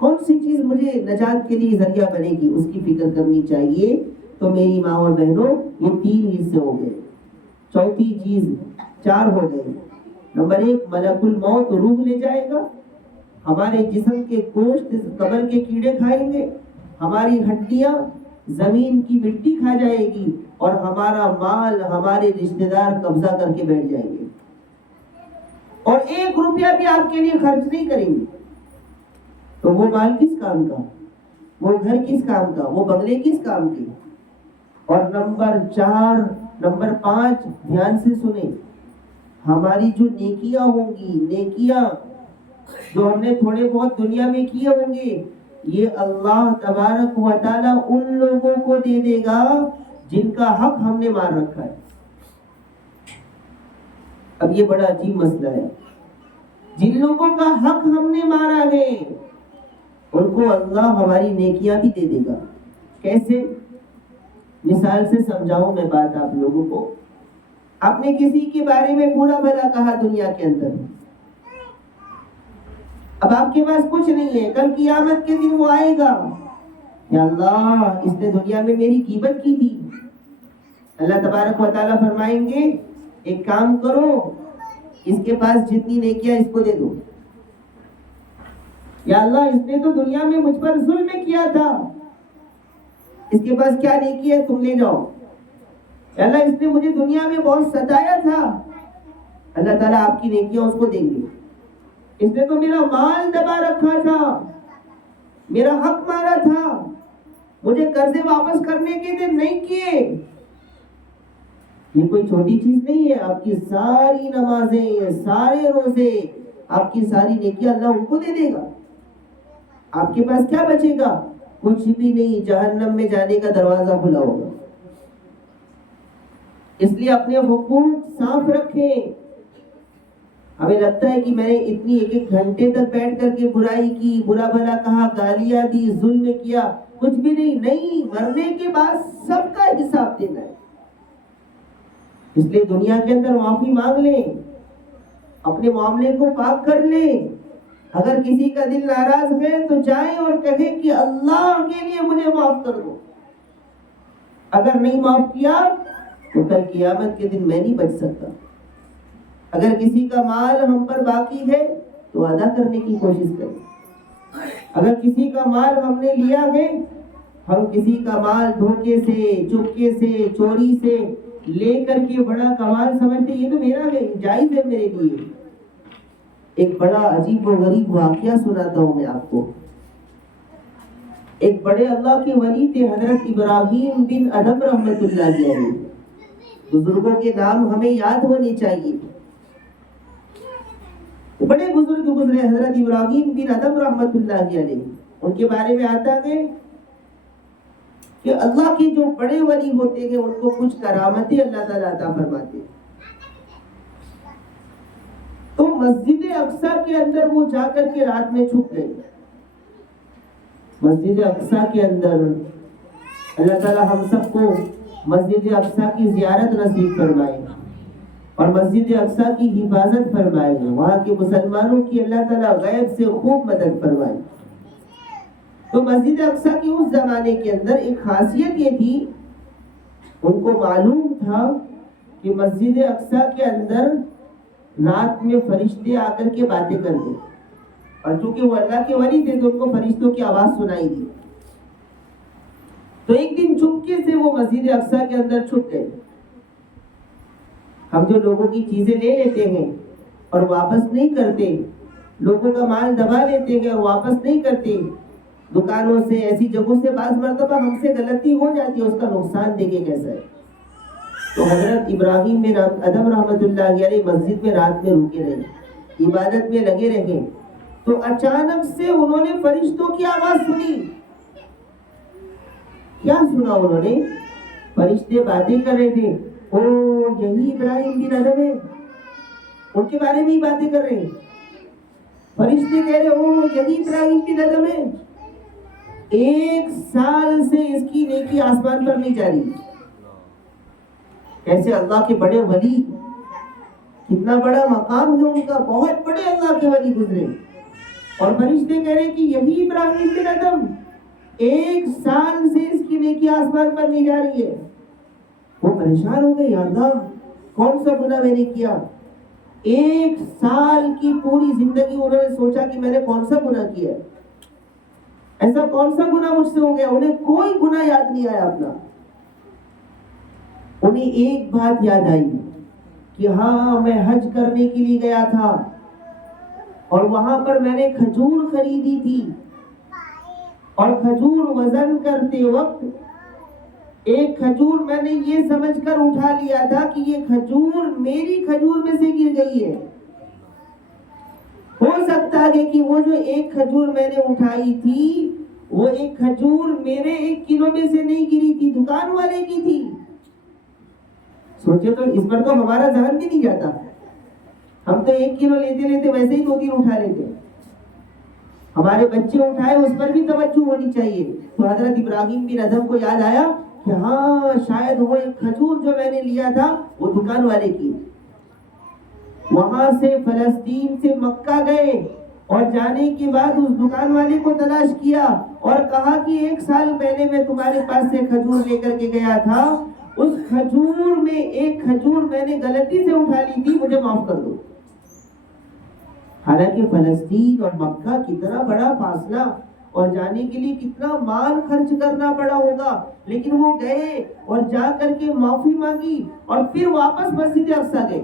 کون سی چیز مجھے نجات کے لیے ذریعہ بنے گی، اس کی فکر کرنی چاہیے. تو میری ماں اور بہنوں، یہ 3 حصے ہو گئے. چوتھی چیز 4 ہو گئے. نمبر 1، ملک الموت روح لے جائے گا. ہمارے جسم کے گوشت قبر کے کیڑے کھائیں گے، ہماری ہڈیاں زمین کی مٹی کھا جائے گی، اور ہمارا مال ہمارے رشتہ دار قبضہ کر کے بیٹھ جائیں گے، اور 1 روپیہ بھی آپ کے لیے خرچ نہیں کریں گے. تو وہ مال کس کام کا، وہ گھر کس کام کا، وہ بنگلے کس کام کے؟ اور نمبر 5 دھیان سے سنیں، ہماری جو نیکیاں ہوں گی، نیکیاں جو ہم نے تھوڑے بہت دنیا میں کیے ہوں گے، یہ اللہ تبارک و تعالیٰ ان لوگوں کو دے دے گا جن کا حق ہم نے مار رکھا ہے. اب یہ بڑا عجیب مسئلہ ہے. جن لوگوں کا حق ہم نے مارا ہے ان کو اللہ ہماری نیکیاں بھی دے دے گا. کیسے؟ مثال سے سمجھاؤں میں بات آپ لوگوں کو. آپ نے کسی کے بارے میں برا بھلا کہا دنیا کے اندر، اب آپ کے پاس کچھ نہیں ہے، کل قیامت کے دن وہ آئے گا، یا اللہ اس نے دنیا میں میری غیبت کی تھی. اللہ تبارک و تعالیٰ فرمائیں گے ایک کام کرو، اس کے پاس جتنی نیکیاں اس کو دے دو. یا اللہ اس نے تو دنیا میں مجھ پر ظلم کیا تھا، اس کے پاس کیا نیکی ہے تم لے جاؤ. یا اللہ اس نے مجھے دنیا میں بہت ستایا تھا، اللہ تعالیٰ آپ کی نیکیاں اس کو دیں گے. اس نے تو میرا مال دبا رکھا تھا، میرا حق مارا تھا، مجھے قرضے واپس کرنے کے دن نہیں کیے. یہ کوئی چھوٹی چیز نہیں ہے. آپ کی ساری نمازیں، سارے روزے، آپ کی ساری نیکیاں اللہ ان کو دے دے گا. آپ کے پاس کیا بچے گا؟ کچھ بھی نہیں. جہنم میں جانے کا دروازہ کھلا ہوگا. اس لیے اپنے حقوق صاف رکھیں. ہمیں لگتا ہے کہ میں نے اتنی 1 گھنٹے تک بیٹھ کر کے برائی کی، برا بھلا کہا، گالیاں دی، ظلم کیا. کچھ بھی نہیں. مرنے کے بعد سب کا حساب دینا ہے. اس لیے دنیا کے اندر معافی مانگ لیں، اپنے معاملے کو پاک کر لیں. اگر کسی کا دل ناراض ہے تو جائیں اور کہیں کہ اللہ کے لیے مجھے معاف کر دو. اگر نہیں معاف کیا تو کل قیامت کے دن میں نہیں بچ سکتا. اگر کسی کا مال ہم پر باقی ہے تو ادا کرنے کی کوشش کریں. اگر کسی کا مال ہم نے لیا ہے، ہم کسی کا مال دھوکے سے، چپکے سے، چوری سے لے کر کے بڑا کمال سمجھتے یہ تو میرا ہے، جائز ہے میرے لیے. ایک بڑا عجیب و غریب واقعہ سناتا ہوں میں آپ کو. ایک بڑے اللہ کے ولی تھے حضرت ابراہیم بن ادم رحمت اللہ علیہ. بزرگوں کے نام ہمیں یاد ہونے چاہیے. بڑے بزرگ گزرے حضرت ابراہیم بن ادم رحمت اللہ علیہ. ان کے بارے میں آتا ہے کہ اللہ کے جو بڑے ولی ہوتے ہیں ان کو کچھ کرامتیں اللہ تعالیٰ عطا فرماتے ہیں. تو مسجد اقصیٰ کے اندر وہ جا کر کے رات میں چھپ گئے. مسجد اقصیٰ کے اندر اللہ تعالیٰ ہم سب کو مسجد اقصیٰ کی زیارت نصیب فرمائے اور مسجد اقصیٰ کی حفاظت فرمائے. وہاں کے مسلمانوں کی اللہ تعالیٰ غیب سے خوب مدد فرمائے. تو مسجد اقصیٰ کی اس زمانے کے اندر ایک خاصیت یہ تھی، ان کو معلوم تھا کہ مسجد اقصیٰ کے اندر رات میں فرشتے آ کر کے باتیں کرتے، اور چونکہ وہ اللہ کے ولی تھے تو ان کو فرشتوں کی آواز سنائی دی. تو ایک دن چپکے سے وہ مسجد اقصیٰ کے اندر چھپ گئے. ہم جو لوگوں کی چیزیں لے لیتے ہیں اور واپس نہیں کرتے، لوگوں کا مال دبا لیتے ہیں اور واپس نہیں کرتے، دکانوں سے، ایسی جگہوں سے بعض مرتبہ ہم سے غلطی ہو جاتی ہے، اس کا نقصان دیکھیں کیسا ہے. تو حضرت ابراہیم بن ادم رحمت اللہ علیہ مسجد میں رات میں رکے رہے. عبادت میں لگے رہے. تو اچانک سے انہوں نے فرشتوں کی آواز سنی. کیا سنا انہوں نے؟ فرشتے باتیں کر رہے تھے. او یہی ابراہیم بن ادم ہے، ان کے بارے میں ہی باتیں کر رہے ہیں. فرشتے کہہ رہے او یہی ابراہیم بن ادم ہے. 1 سال سے اس کی نیکی آسمان پر نہیں جا رہی. کیسے اللہ کے بڑے ولی، کتنا بڑا مقام ہے ان کا، بہت بڑے اللہ کے ولی گزرے. اور فرشتے کہہ رہے کہ یہی ابراہیم بن ادم 1 سال سے اس کی نیکی آسمان پر نہیں جا رہی ہے. وہ پریشان ہو گئے، یا اللہ کون سا گناہ میں نے کیا؟ 1 سال کی پوری زندگی انہوں نے سوچا کہ میں نے کون سا گناہ کیا، ایسا کون سا گناہ مجھ سے ہو گیا. انہیں کوئی گناہ یاد نہیں آیا اپنا. انہیں ایک بات یاد آئی کہ ہاں میں حج کرنے کے لیے گیا تھا اور وہاں پر میں نے کھجور خریدی تھی، اور کھجور وزن کرتے وقت ایک کھجور میں نے یہ سمجھ کر اٹھا لیا تھا کہ یہ کھجور میری کھجور میں سے گر گئی ہے. ہو سکتا ہے کہ وہ جو ایک کھجور میں نے اٹھائی تھی وہ ایک کھجور میرے 1 کلو میں سے نہیں گری تھی، دکان والے کی تھی. سوچے تو اس پر تو ہمارا ذہن بھی نہیں جاتا. ہم تو 1 کلو لیتے لیتے ویسے ہی 2-3 اٹھا لیتے. ہمارے بچے اٹھائے اس پر بھی توجہ ہونی چاہیے. تو حضرت ابراہیم بن ادم کو یاد آیا کہ ہاں شاید وہ ایک کھجور جو میں نے لیا تھا وہ دکان والے کی. وہاں سے فلسطین سے مکہ گئے اور جانے کے بعد اس دکان والے کو تلاش کیا اور کہا کہ 1 سال پہلے میں تمہارے پاس سے کھجور لے کر کے گیا تھا، اس کھجور میں 1 کھجور میں نے غلطی سے اٹھا لی تھی، مجھے معاف کر دو. حالانکہ فلسطین اور مکہ کتنا بڑا فاصلہ اور جانے کے لیے کتنا مال خرچ کرنا پڑا ہوگا، لیکن وہ گئے اور جا کر کے معافی مانگی اور پھر واپس مسجد اقصی گئے.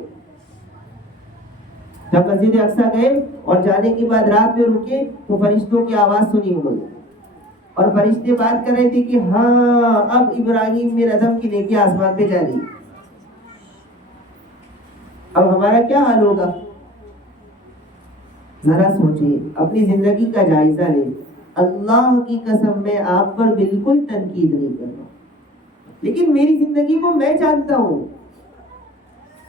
جب مسجد اقصی گئے اور جانے کے بعد رات میں رکے تو فرشتوں کی آواز سنی انہوں نے، اور فرشتے بات کر رہے تھے کہ ہاں اب ابراہیم بن ادم کی نیکی آسمان پہ جا رہی. اب ہمارا کیا حال ہوگا؟ ذرا سوچیں، اپنی زندگی کا جائزہ لیں. اللہ کی قسم میں آپ پر بالکل تنقید نہیں کر رہا، لیکن میری زندگی کو میں جانتا ہوں،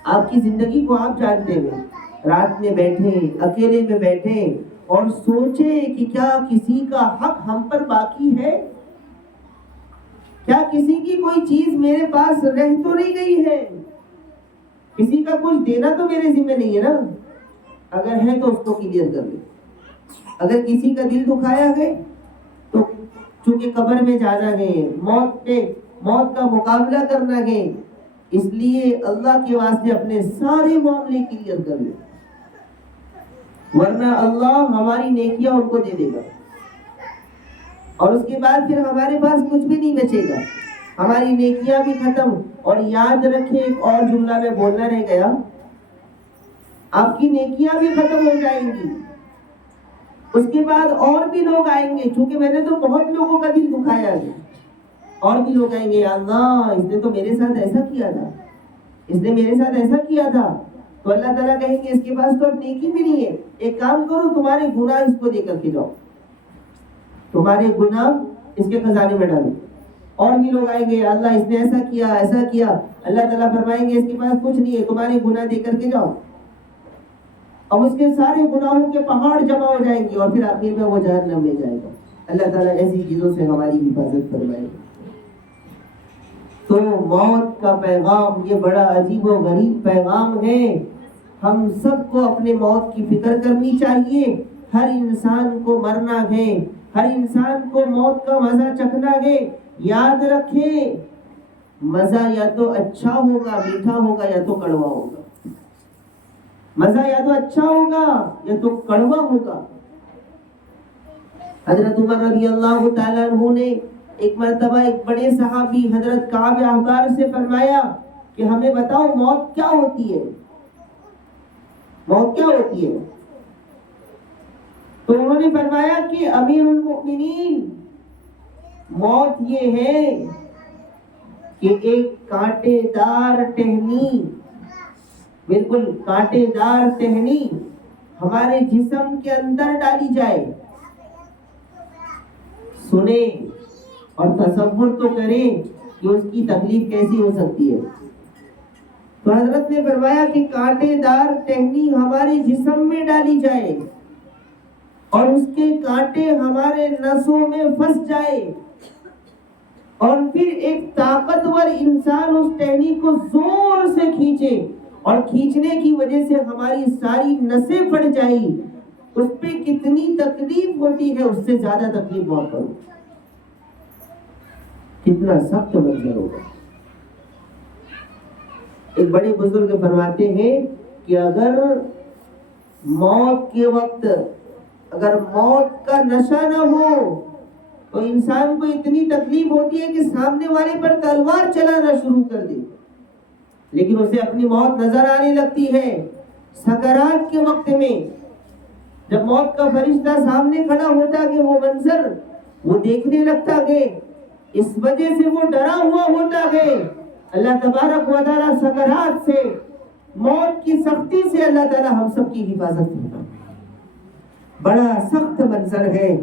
آپ کی زندگی کو آپ جانتے ہیں. رات میں بیٹھے، اکیلے میں بیٹھے اور سوچیں کہ کیا کسی کا حق ہم پر باقی ہے؟ کیا کسی کی کوئی چیز میرے پاس رہ تو نہیں گئی ہے؟ کسی کا کچھ دینا تو میرے ذمہ نہیں ہے نا؟ اگر ہے تو اس کو کلیئر کر لیں. اگر کسی کا دل دکھایا گئے تو چونکہ قبر میں جانا ہے، موت کا مقابلہ کرنا ہے، اس لیے اللہ کے واسطے اپنے سارے معاملے کلیئر کر لیں، ورنہ اللہ ہماری نیکیاں ان کو دے دے گا اور اس کے بعد پھر ہمارے پاس کچھ بھی نہیں بچے گا، ہماری نیکیاں بھی ختم. اور یاد رکھیں، ایک اور جملہ میں بولنا رہ گیا، آپ کی نیکیاں بھی ختم ہو جائیں گی. اس کے بعد اور بھی لوگ آئیں گے، چونکہ میں نے تو بہت لوگوں کا دل دکھایا ہے، اور بھی لوگ آئیں گے، یا اللہ اس نے تو میرے ساتھ ایسا کیا تھا، اس نے میرے ساتھ ایسا کیا تھا. تو اللہ تعالیٰ کہیں گے اس کے پاس تو اب نیکی بھی نہیں ہے، ایک کام کرو تمہارے گناہ اس کو دے کر کے جاؤ، تمہارے گناہ اس کے خزانے میں ڈالو. اور بھی لوگ آئیں گے، اللہ اس نے ایسا کیا ایسا کیا. اللہ تعالیٰ فرمائیں گے اس کے پاس کچھ نہیں ہے، تمہارے گناہ دے کر کے جاؤ. اب اس کے سارے گناہوں کے پہاڑ جمع ہو جائیں گے اور پھر آخر میں وہ جہنم میں جائے گا. اللہ تعالیٰ ایسی چیزوں سے ہماری حفاظت فرمائے. تو موت کا پیغام یہ بڑا عجیب و غریب پیغام ہے. ہم سب کو اپنے موت کی فکر کرنی چاہیے. ہر انسان کو مرنا ہے، ہر انسان کو موت کا مزہ چکھنا ہے. یاد رکھیں، مزہ یا تو اچھا ہوگا، میٹھا ہوگا، یا تو کڑوا ہوگا. مزہ یا تو اچھا ہوگا یا تو کڑوا ہوگا. حضرت عمر رضی اللہ تعالیٰ عنہ نے ایک مرتبہ ایک بڑے صحابی حضرت کعب احبار سے فرمایا کہ ہمیں بتاؤ موت کیا ہوتی ہے، موت کیا ہوتی ہے؟ تو انہوں نے فرمایا کہ امیر المؤمنین، موت یہ ہے کہ ایک کانٹے دار ٹہنی، بالکل کانٹے دار ٹہنی ہمارے جسم کے اندر ڈالی جائے. سنیں اور تصور تو کریں کہ اس کی تکلیف کیسی ہو سکتی ہے. تو حضرت نے فرمایا کہ کانٹے دار ٹہنی ہمارے جسم میں ڈالی جائے اور اس کے کانٹے ہمارے نسوں میں پھنس جائے اور پھر ایک طاقتور انسان اس ٹہنی کو زور سے کھینچے اور کھینچنے کی وجہ سے ہماری ساری نسیں پھٹ جائیں. اس پہ کتنی تکلیف ہوتی ہے، اس سے زیادہ تکلیف بہت کرو. کتنا سخت منظر ہوگا. ایک بڑے بزرگ فرماتے ہیں کہ اگر موت کے وقت اگر موت کا نشہ نہ ہو تو انسان کو اتنی تکلیف ہوتی ہے کہ سامنے والے پر تلوار چلانا شروع کر دے، لیکن اسے اپنی موت نظر آنے لگتی ہے. سکرات کے وقت میں جب موت کا فرشتہ سامنے کھڑا ہوتا کہ وہ منظر وہ دیکھنے لگتا کہ اس وجہ سے وہ ڈرا ہوا ہوتا ہے. اللہ تبارک و تعالیٰ سکرات سے، موت کی سختی سے اللہ تعالیٰ ہم سب کی حفاظت کرتا. بڑا سخت منظر ہے،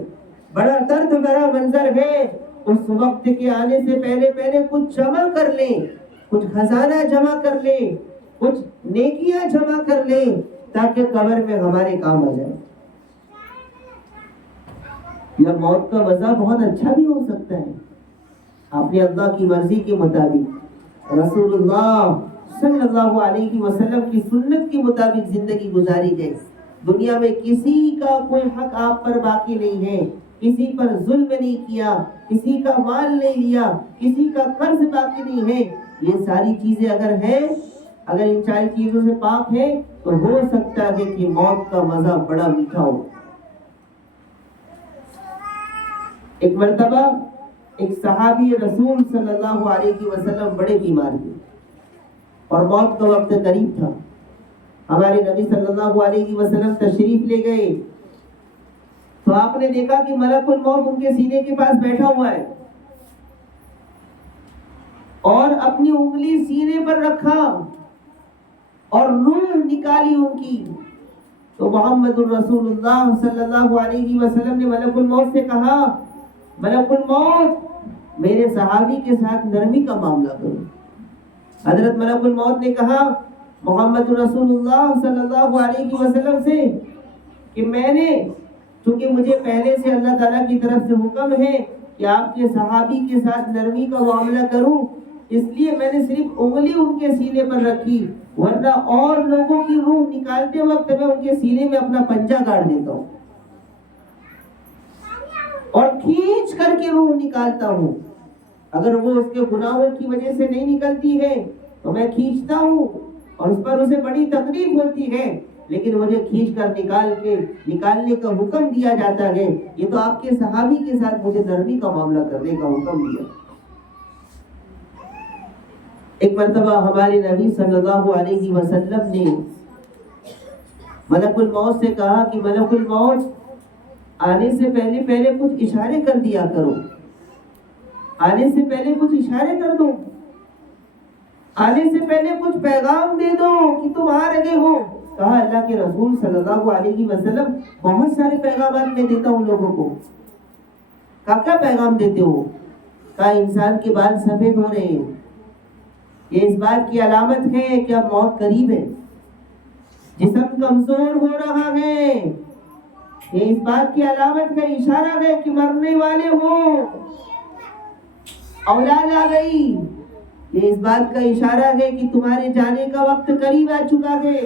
بڑا درد بھرا منظر ہے. اس وقت کے آنے سے پہلے کچھ جمع کر لیں، کچھ خزانہ جمع کر لیں، کچھ نیکیاں جمع کر لیں تاکہ قبر میں ہمارے کام آ جائے. یا موت کا مزہ بہت اچھا بھی ہو سکتا ہے. آپ نے اللہ کی مرضی کے مطابق رسول اللہ صلی اللہ علیہ وسلم کی سنت کے مطابق زندگی گزاری ہے. دنیا میں کسی کا کوئی حق آپ پر باقی نہیں ہے، کسی پر ظلم نہیں کیا، کسی کا مال نہیں لیا، کسی کا قرض باقی نہیں ہے. یہ ساری چیزیں اگر ہیں، اگر ان چار چیزوں سے پاک ہے تو ہو سکتا ہے کہ موت کا مزہ بڑا میٹھا ہو. ایک مرتبہ ایک صحابی رسول صلی اللہ علیہ وسلم بڑے بیمار تھے اور موت کا وقت قریب تھا. ہمارے نبی صلی اللہ علیہ وسلم تشریف لے گئے تو آپ نے دیکھا کہ ملک الموت ان کے سینے کے پاس بیٹھا ہوا ہے اور اپنی انگلی سینے پر رکھا اور روح نکالی ان کی. تو محمد الرسول اللہ صلی اللہ علیہ وسلم نے ملک الموت سے کہا، ملک الموت میرے صحابی کے ساتھ نرمی کا معاملہ کرو. حضرت ملک الموت نے کہا محمد رسول اللہ صلی اللہ علیہ وسلم سے کہ میں نے، چونکہ مجھے پہلے سے اللہ تعالیٰ کی طرف سے حکم ہے کہ آپ کے صحابی کے ساتھ نرمی کا معاملہ کروں، اس لیے میں نے صرف انگلی ان کے سینے پر رکھی، ورنہ اور لوگوں کی روح نکالتے وقت میں ان کے سینے میں اپنا پنجہ گاڑ دیتا ہوں اور کھینچ کر کے روح نکالتا ہوں. اگر وہ اس کے گناہوں کی وجہ سے نہیں نکلتی ہے تو میں کھینچتا ہوں اور اس پر اسے بڑی تکلیف ہوتی ہے، لیکن مجھے کھینچ کر نکالنے کا حکم دیا جاتا ہے. یہ تو آپ کے صحابی کے ساتھ مجھے نرمی کا معاملہ کرنے کا حکم دیا. ایک مرتبہ ہمارے نبی صلی اللہ علیہ وسلم نے ملک الموت سے کہا کہ ملک الموت آنے سے پہلے کچھ اشارے کر دیا کرو، آنے سے پہلے کچھ اشارے کر دو، آنے سے پہلے کچھ پیغام دے دو کہ تم آ رہے ہو. کہا اللہ کے رسول صلی اللہ علیہ وسلم بہت سارے پیغامات میں دیتا ہوں لوگوں کو. کہا کیا پیغام دیتے ہو؟ کہا انسان کے بال سفید ہو رہے ہیں، یہ اس بات کی علامت ہے کہ اب موت قریب ہے. جسم کمزور ہو رہا ہے، یہ اس بات کی علامت ہے، اشارہ ہے کہ مرنے والے ہو. اولاد آ گئی، یہ اس بات کا اشارہ ہے کہ تمہارے جانے کا وقت قریب آ چکا ہے.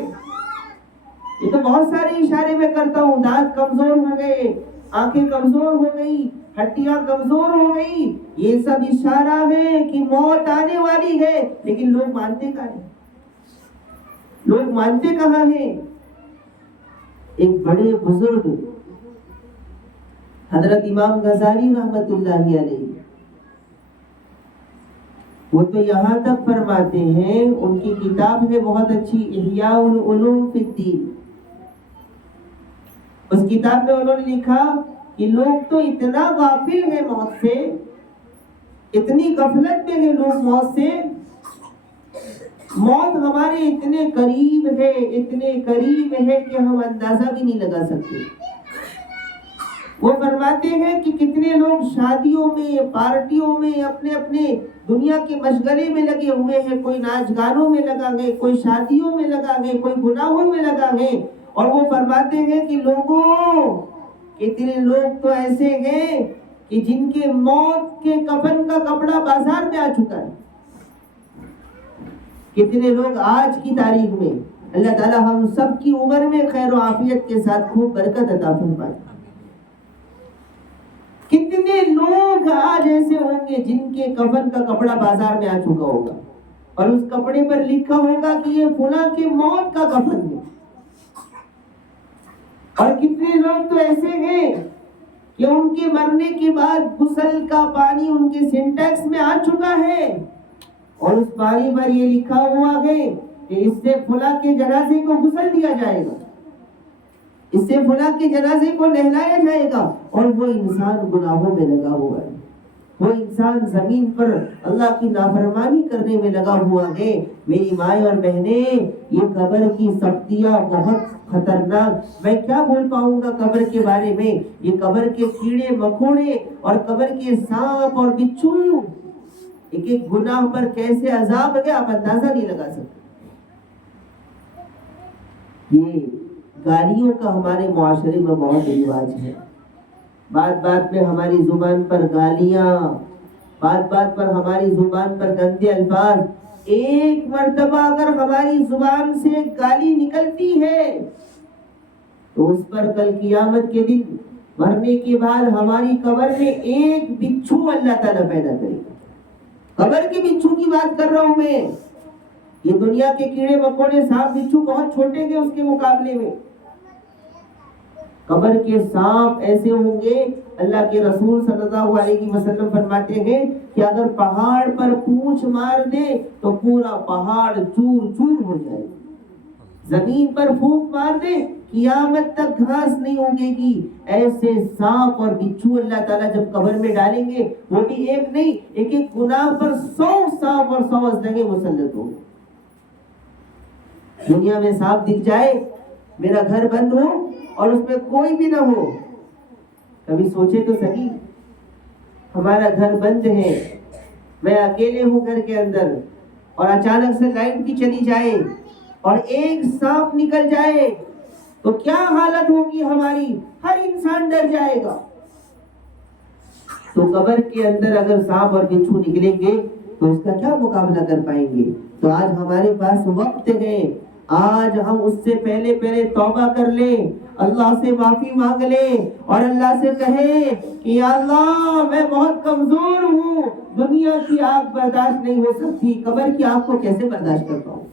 یہ تو بہت سارے اشارے میں کرتا ہوں. دانت کمزور ہو گئے، آنکھیں کمزور ہو گئی، ہڈیاں کمزور ہو گئی، یہ سب اشارہ ہے کہ موت آنے والی ہے. لیکن لوگ مانتے کہاں ہیں؟ لوگ مانتے کہاں ہیں؟ ایک بڑے بزرگ حضرت امام غزالی رحمت اللہ علیہ، وہ تو یہاں تک فرماتے ہیں، ان کی کتاب ہے بہت اچھی احیاء العلوم فی الدین. اس کتاب میں انہوں نے لکھا کہ لوگ تو اتنا غافل ہیں موت سے، اتنی غفلت میں ہیں لوگ موت سے موت ہمارے اتنے قریب ہے کہ ہم اندازہ بھی نہیں لگا سکتے. وہ فرماتے ہیں کہ کتنے لوگ شادیوں میں، پارٹیوں میں اپنے اپنے دنیا کے مشغلے میں لگے ہوئے ہیں. کوئی ناچ گانوں میں لگا گئے، کوئی شادیوں میں لگا گئے، کوئی گناہوں میں لگا گئے. اور وہ فرماتے ہیں کہ لوگوں، کتنے لوگ تو ایسے ہیں کہ جن کے موت کے کفن کا کپڑا بازار میں آ چکا ہے. کتنے لوگ آج کی تاریخ میں، اللہ تعالی ہم سب کی عمر میں خیر و عافیت کے ساتھ خوب برکت عطا فرمائے. کتنے لوگ آج ایسے ہوں گے جن کے کفن کا کپڑا بازار میں آ چکا ہوگا اور اس کپڑے پر لکھا ہوگا کہ یہ فلاں کے موت کا کفن ہے. اور کتنے لوگ تو ایسے ہیں کہ ان کے مرنے کے بعد غسل کا پانی ان کے سینٹیکس میں آ چکا ہے اور اس پانی پر یہ لکھا ہوا ہے کہ اس سے فلاں کے جنازے کو غسل دیا جائے گا، اس سے فلاں کے جنازے کو نہلایا جائے گا. اور وہ انسان گناہوں میں لگا ہوا ہے، وہ انسان زمین پر اللہ کی نافرمانی کرنے میں لگا ہوا ہے. میری مائیں اور بہنیں، یہ قبر کی سختیاں بہت خطرناک. میں کیا بول پاؤں گا قبر کے بارے میں. یہ قبر کے کیڑے مکوڑے اور قبر کے سانپ اور بچھو، ایک ایک گناہ پر کیسے عذاب ہے آپ اندازہ نہیں لگا سکتے. یہ گالیوں کا ہمارے معاشرے میں بہت رواج ہے. بات بات میں ہماری زبان پر گالیاں، بات بات پر ہماری زبان پر گندے الفاظ. ایک مرتبہ اگر ہماری زبان سے گالی نکلتی ہے تو اس پر کل قیامت کے دن مرنے کے بعد ہماری قبر میں ایک بچھو اللہ تعالیٰ پیدا کرے گا. قبر کے بچھو کی بات کر رہا ہوں میں. یہ دنیا کے کیڑے مکوڑے سانپ بچھو بہت چھوٹے ہیں اس کے مقابلے میں. قبر کے سانپ ایسے ہوں گے، اللہ کے رسول صلی اللہ علیہ وسلم فرماتے ہیں کہ اگر پہاڑ پر پونچھ مار دے تو پورا پہاڑ چور چور ہو جائے. زمین پر پھونک مار دے قیامت تک گھاس نہیں اگے گی. ایسے سانپ اور بچھو اللہ تعالیٰ جب قبر میں ڈالیں گے، وہ بھی ایک نہیں، ایک ایک گناہ پر 100 سانپ اور 100 اژدھے مسلط ہوں گے. دنیا میں سانپ دکھ جائے، میرا گھر بند ہو اور اس میں کوئی بھی نہ ہو، کبھی سوچے تو صحیح، ہمارا گھر بند ہے، میں اکیلے ہوں گھر کے اندر، اور اچانک سے لائٹ بھی چلی جائے اور ایک سانپ نکل جائے تو کیا حالت ہوگی ہماری. ہر انسان ڈر جائے گا. تو قبر کے اندر اگر سانپ اور بچھو نکلیں گے تو اس کا کیا مقابلہ کر پائیں گے. تو آج ہمارے پاس وقت ہے، آج ہم اس سے پہلے توبہ کر لیں، اللہ سے معافی مانگ لیں اور اللہ سے کہیں کہ یا اللہ میں بہت کمزور ہوں، دنیا کی آگ برداشت نہیں ہو سکتی، قبر کی آگ کو کیسے برداشت کر پاؤں.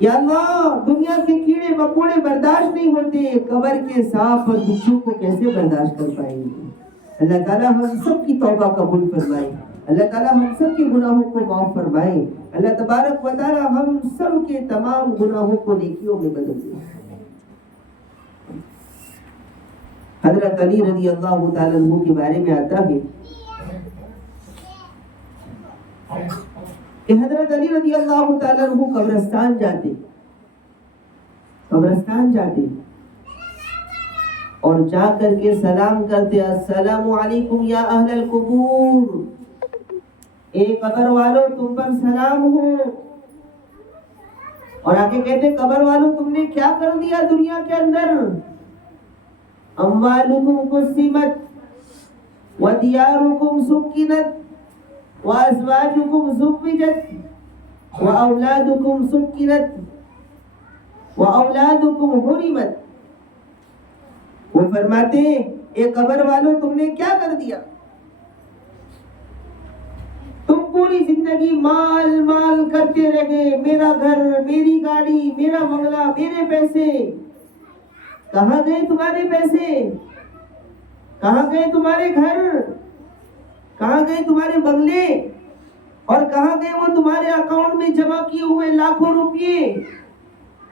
یا اللہ دنیا کے کیڑے مکوڑے برداشت نہیں ہوتے، قبر کے سانپ اور بچھو کو کیسے برداشت کر پائیں گے. اللہ تعالیٰ ہم سب کی توبہ قبول فرمائے، اللہ تعالیٰ ہم سب کے گناہوں کو معاف فرمائے. اللہ تبارک و تعالیٰ ہم سب کے تمام گناہوں کو نیکیوں میں بدل دے. حضرت علی رضی اللہ تعالیٰ عنہ کے بارے میں آتا ہے کہ حضرت علی رضی اللہ تعالیٰ عنہ قبرستان جاتے اور جا کر کے سلام کرتے، السلام علیکم یا اہل القبور، اے قبر والو تم پر سلام ہو. اور آگے کہتے قبر والو تم نے کیا کر دیا دنیا کے اندر. اموالکم قسمت ودیارکم سکنت وازواجکم زوجت واولادکم سکنت واولادکم حرمت. وہ فرماتے ہیں اے قبر والو تم نے کیا کر دیا. تم پوری زندگی مال مال کرتے رہے، میرا گھر، میری گاڑی، میرا بنگلہ، میرے پیسے. کہاں گئے تمہارے پیسے؟ کہاں گئے تمہارے گھر؟ کہاں گئے تمہارے بنگلے؟ اور کہاں گئے وہ تمہارے اکاؤنٹ میں جمع کیے ہوئے لاکھوں روپیے؟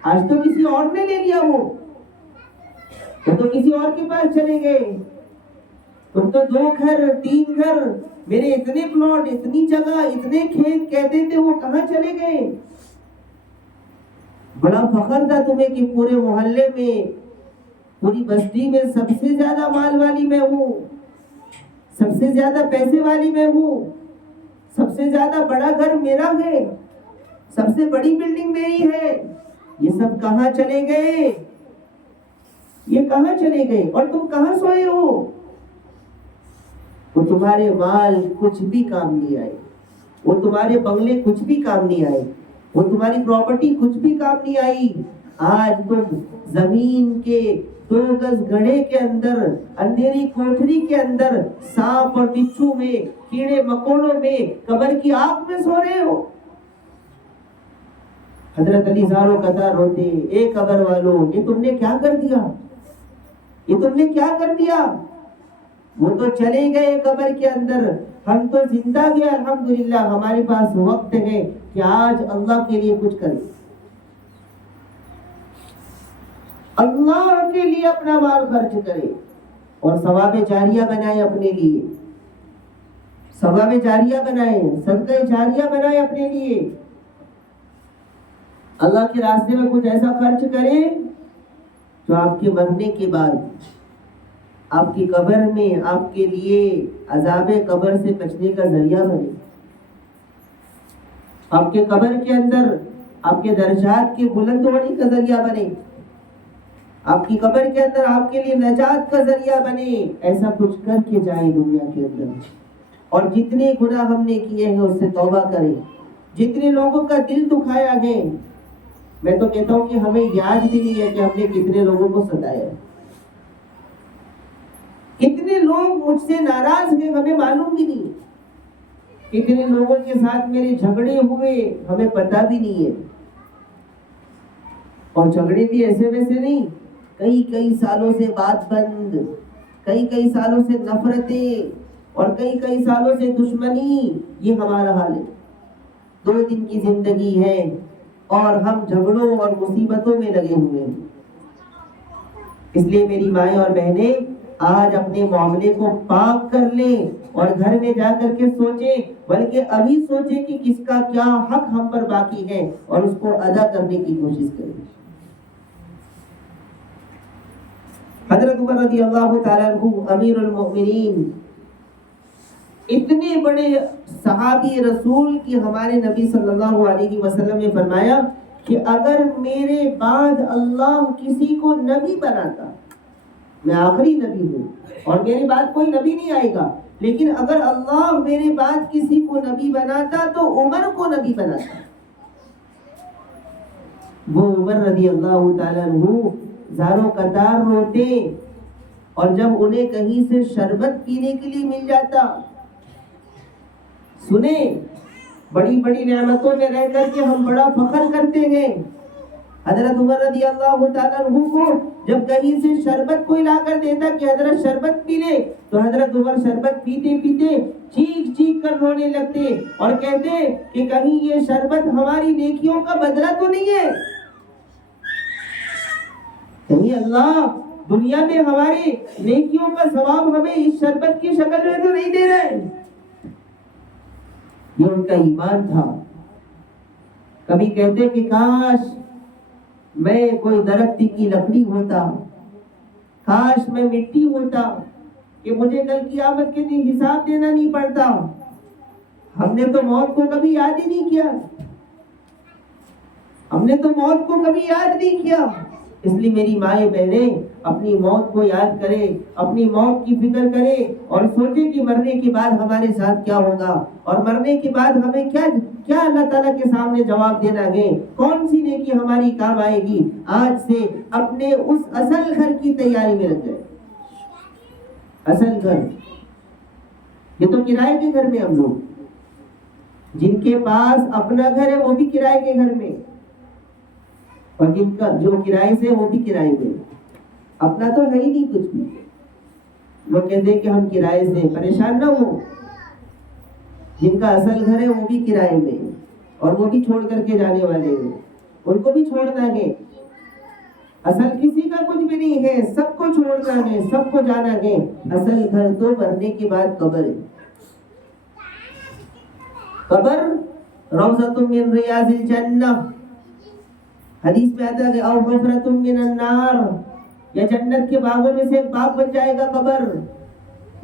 آج تو کسی اور نے لے لیا، وہ تو کسی اور کے پاس چلے گئے. تم تو 2 گھر 3 گھر، میرے اتنے پلاٹ، اتنی جگہ، اتنے کھیت کہتے تھے، وہ کہاں چلے گئے؟ بڑا فخر تھا تمہیں کہ پورے محلے میں، پوری بستی میں سب سے زیادہ مال والی میں ہوں، سب سے زیادہ پیسے والی میں ہوں، سب سے زیادہ بڑا گھر میرا ہے، سب سے بڑی بلڈنگ میری ہے۔ یہ سب کہاں چلے گئے؟ یہ کہاں چلے گئے؟ اور تم کہاں سوئے ہو؟ وہ تمہارے مال کچھ بھی کام نہیں آئے، وہ تمہارے بنگلے کچھ بھی کام نہیں آئے، وہ تمہاری پراپرٹی کچھ بھی کام نہیں آئی۔ آج تم زمین کے 2 گز گڑھے کے اندر، اندھیری کوٹھری کے اندر، سانپ اور بچھو میں، کیڑے مکوڑوں میں، قبر کی آگ میں سو رہے ہو۔ حضرت علی زاروں قطار روتے، اے قبر والوں، یہ تم نے کیا کر دیا؟ یہ تم نے کیا کر دیا؟ وہ تو چلے گئے قبر کے اندر، ہم تو زندہ گئے، الحمدللہ ہمارے پاس وقت ہے کہ آج اللہ کے لیے کچھ کریں، اللہ کے لیے اپنا مال خرچ کرے اور ثواب جاریہ بنائے اپنے لیے، ثواب جاریہ بنائے، صدقہ جاریہ بنائے اپنے لیے، اللہ کے راستے میں کچھ ایسا خرچ کریں جو آپ کے مرنے کے بعد آپ کی قبر میں آپ کے لیے عذاب قبر سے بچنے کا ذریعہ بنے، آپ کے قبر کے اندر آپ کے درجات کے بلند ہونے کا ذریعہ بنے، آپ کی قبر کے اندر آپ کے لیے نجات کا ذریعہ بنے۔ ایسا کچھ کر کے جائیں دنیا کے اندر، اور جتنے گناہ ہم نے کیے ہیں اس سے توبہ کریں، جتنے لوگوں کا دل دکھایا ہے، میں تو کہتا ہوں کہ ہمیں یاد بھی نہیں ہے کہ ہم نے کتنے لوگوں کو ستایا ہے، کتنے لوگ مجھ سے ناراض ہیں ہمیں معلوم بھی نہیں ہے، کتنے لوگوں کے ساتھ میرے جھگڑے ہوئے ہمیں پتہ بھی نہیں ہے، اور جھگڑے بھی ایسے ویسے نہیں، کئی سالوں سے بات بند، کئی سالوں سے نفرتیں، اور کئی سالوں سے دشمنی، یہ ہمارا حال ہے۔ 2 دن کی زندگی ہے اور ہم جھگڑوں اور مصیبتوں میں لگے ہوئے ہیں۔ اس لیے میری مائیں اور بہنیں، آج اپنے معاملے کو پاک کر لیں اور گھر میں جا کر کے سوچیں، بلکہ ابھی سوچیں کہ کس کا کیا حق ہم پر باقی ہے اور اس کو ادا کرنے کی کوشش کریں۔ حضرت عمر رضی اللہ تعالیٰ عنہ امیر المؤمنین، اتنے بڑے صحابی رسول کی ہمارے نبی صلی اللہ علیہ وسلم نے فرمایا کہ اگر میرے بعد اللہ کسی کو نبی بناتا، میں آخری نبی ہوں اور میرے بعد کوئی نبی نہیں آئے گا، لیکن اگر اللہ میرے بعد کسی کو نبی بناتا تو عمر کو نبی بناتا۔ وہ عمر رضی اللہ تعالیٰ عنہ زاروں قطار روتے، اور جب انہیں کہیں سے شربت پینے کے لیے مل جاتا، سنیں بڑی بڑی نعمتوں میں رہ کر کے ہم بڑا فخر کرتے ہیں، حضرت عمر رضی اللہ تعالیٰ عنہ کو جب کہیں سے شربت کوئی لا کر دیتا کہ حضرت شربت پی لے، تو حضرت عمر شربت پیتے پیتے چیخ کر رونے لگتے اور کہتے کہ کہیں یہ شربت ہماری نیکیوں کا بدلہ تو نہیں ہے، کہیں اللہ دنیا میں ہماری نیکیوں کا ثواب ہمیں اس شربت کی شکل میں تو نہیں دے رہے۔ یہ ان کا ایمان تھا۔ کبھی کہتے کہ کاش میں کوئی درخت کی لکڑی ہوتا، کاش میں مٹی ہوتا کہ مجھے کل قیامت کے دن حساب دینا نہیں پڑتا۔ ہم نے تو موت کو کبھی یاد ہی نہیں کیا، ہم نے تو موت کو کبھی یاد نہیں کیا۔ اس لیے میری مائیں بہنیں اپنی موت کو یاد کرے، اپنی موت کی فکر کرے اور سوچے کہ مرنے کے بعد ہمارے ساتھ کیا ہوگا، اور مرنے کے بعد ہمیں کیا اللہ تعالیٰ کے سامنے جواب دینا ہے، کون سی نیکی ہماری کام آئے گی۔ آج سے اپنے اس اصل گھر کی تیاری میں لگ جائے۔ اصل گھر، یہ تو کرائے کے گھر میں ہم لوگ، جن کے پاس اپنا گھر ہے وہ بھی کرائے کے گھر میں، اور جن کا جو کرائے سے وہ بھی کرائے میں، اپنا تو ہے ہی نہیں کچھ بھی۔ وہ کہتے ہیں کہ ہم کرائے سے، پریشان نہ ہو، جن کا اصل گھر ہے وہ بھی کرائے میں، اور وہ بھی چھوڑ کر کے جانے والے ہیں، ان کو بھی چھوڑنا ہے۔ اصل کسی کا کچھ بھی نہیں ہے، سب کو چھوڑنا ہے، سب کو جانا ہے، اصل گھر تو مرنے کے بعد قبر ہے۔ قبر روضۃ من ریاض الجنہ، حدیث میں آتا ہے کہ او حفرۃ من النار، یا جنت کے باغوں میں سے ایک باغ بن جائے گا قبر،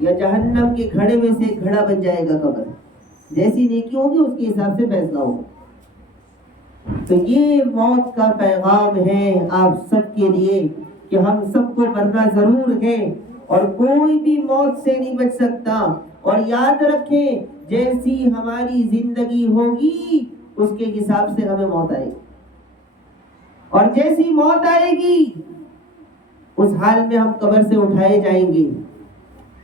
یا جہنم کے گھڑے میں سے ایک گھڑا بن جائے گا قبر۔ جیسی نیکی ہوگی اس کے حساب سے فیصلہ ہوگا۔ تو یہ موت کا پیغام ہے آپ سب کے لیے کہ ہم سب کو مرنا ضرور ہے، اور کوئی بھی موت سے نہیں بچ سکتا۔ اور یاد رکھیں جیسی ہماری زندگی ہوگی اس کے حساب سے ہمیں موت آئے گی، اور جیسی موت آئے گی اس حال میں ہم قبر سے اٹھائے جائیں گے۔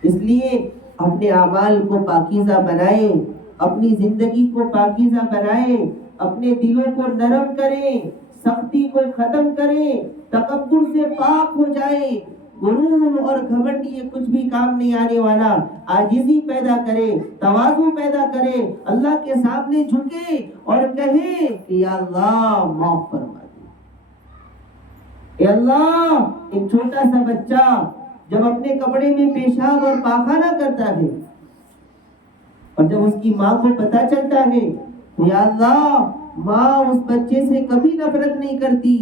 اس لیے اپنے اعمال کو پاکیزہ بنائیں، اپنی زندگی کو پاکیزہ بنائیں، اپنے دلوں کو نرم کریں، سختی کو ختم کریں، تکبر سے پاک ہو جائیں، غرور اور گھمنڈ یہ کچھ بھی کام نہیں آنے والا۔ عاجزی پیدا کرے، تواضع پیدا کرے، اللہ کے سامنے جھکے اور کہے کہ یا اللہ معاف فرما دے۔ اے اللہ، ایک چھوٹا سا بچہ جب اپنے کپڑے میں پیشاب اور پاخانہ کرتا ہے اور جب اس کی ماں کو پتہ چلتا ہے تو یا اللہ، ماں اس بچے سے کبھی نفرت نہیں کرتی،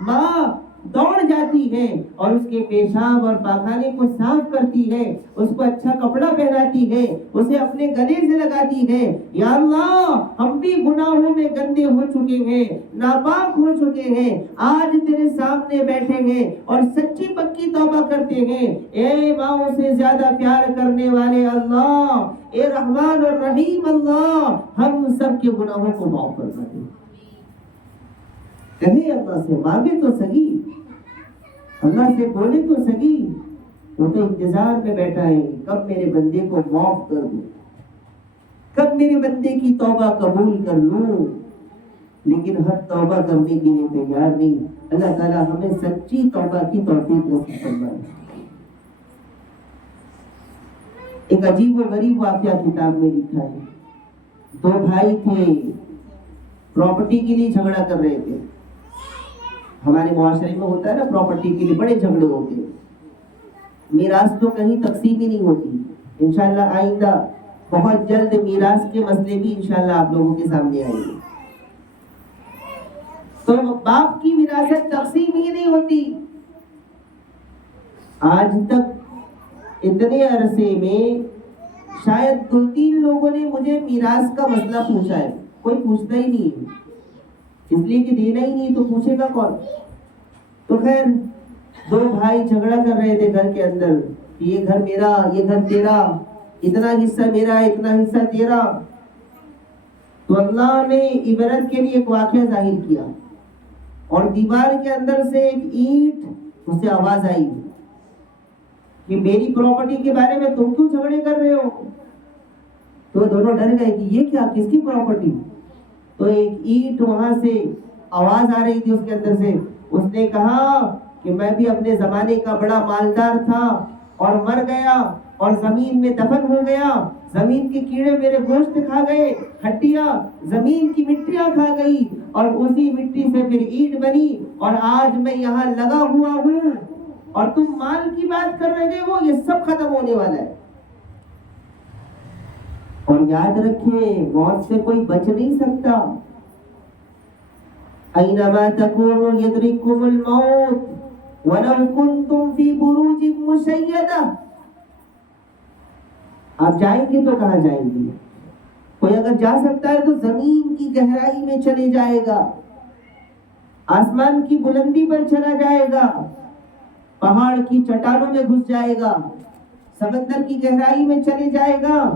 ماں دوڑ جاتی ہے اور اس کے پیشاب اور پاخانے کو صاف کرتی ہے، اس کو اچھا کپڑا پہناتی ہے، اسے اپنے گلے سے لگاتی ہے۔ یا اللہ، ہم بھی گناہوں میں گندے ہو چکے ہیں، ناپاک ہو چکے ہیں، آج تیرے سامنے بیٹھے ہیں اور سچی پکی توبہ کرتے ہیں۔ اے ماؤں سے زیادہ پیار کرنے والے اللہ، اے رحمان اور رحیم اللہ، ہم سب کے گناہوں کو معاف فرما دے۔ کہیں اللہ سے مانگے تو سہی، اللہ سے بولے تو سہی، وہ تو انتظار میں بیٹھا ہے کب میرے بندے کو معاف کر دوں، کب میرے بندے کی توبہ قبول کر لوں، لیکن ہم توبہ کرنے کے لیے تیار نہیں۔ اللہ تعالیٰ ہمیں سچی توبہ کی توفیق نصیب فرمائے۔ ایک عجیب و غریب واقعہ کتاب میں لکھا ہے۔ دو بھائی تھے، پراپرٹی کے لیے جھگڑا کر رہے تھے۔ ہمارے معاشرے میں ہوتا ہے نا، پراپرٹی کے لیے بڑے جھگڑے ہوتے ہیں، میراث تو کہیں تقسیم ہی نہیں ہوتی۔ انشاءاللہ آئندہ بہت جلد میراث کے مسئلے بھی انشاءاللہ آپ لوگوں کے سامنے آئیں گے۔ تو باپ کی وراثت تقسیم ہی نہیں ہوتی۔ آج تک اتنے عرصے میں شاید 2-3 لوگوں نے مجھے میراث کا مسئلہ پوچھا ہے، کوئی پوچھتا ہی نہیں ہے، اس لیے کہ دینا ہی نہیں تو پوچھے گا کون۔ تو خیر، دو بھائی جھگڑا کر رہے تھے گھر کے اندر کہ یہ گھر میرا، یہ گھر تیرا، اتنا حصہ میرا، اتنا حصہ تیرا۔ تو اللہ نے عبرت کے لیے ایک واقعہ ظاہر کیا، اور دیوار کے اندر سے ایک اینٹ اس سے آواز آئی کہ میری پراپرٹی کے بارے میں تم کیوں جھگڑے کر رہے ہو؟ تو دونوں ڈر گئے کہ یہ کیا، کس کی پراپرٹی؟ تو ایک اینٹ وہاں سے آواز آ رہی تھی اس کے اندر سے، اس نے کہا کہ میں بھی اپنے زمانے کا بڑا مالدار تھا اور مر گیا اور زمین میں دفن ہو گیا، زمین کے کیڑے میرے گوشت کھا گئے، ہڈیاں زمین کی مٹیاں کھا گئی، اور اسی مٹی سے پھر اینٹ بنی، اور آج میں یہاں لگا ہوا ہوں، اور تم مال کی بات کر رہے ہو، یہ سب ختم ہونے والا ہے۔ اور یاد رکھیں موت سے کوئی بچ نہیں سکتا۔ اینما تکونوا یدرککم الموت ولو کنتم فی بروج مشیدہ۔ آپ جائیں گے تو کہاں جائیں گے؟ کوئی اگر جا سکتا ہے تو زمین کی گہرائی میں چلے جائے گا، آسمان کی بلندی پر چلا جائے گا، پہاڑ کی چٹانوں میں گھس جائے گا، سمندر کی گہرائی میں چلے جائے گا۔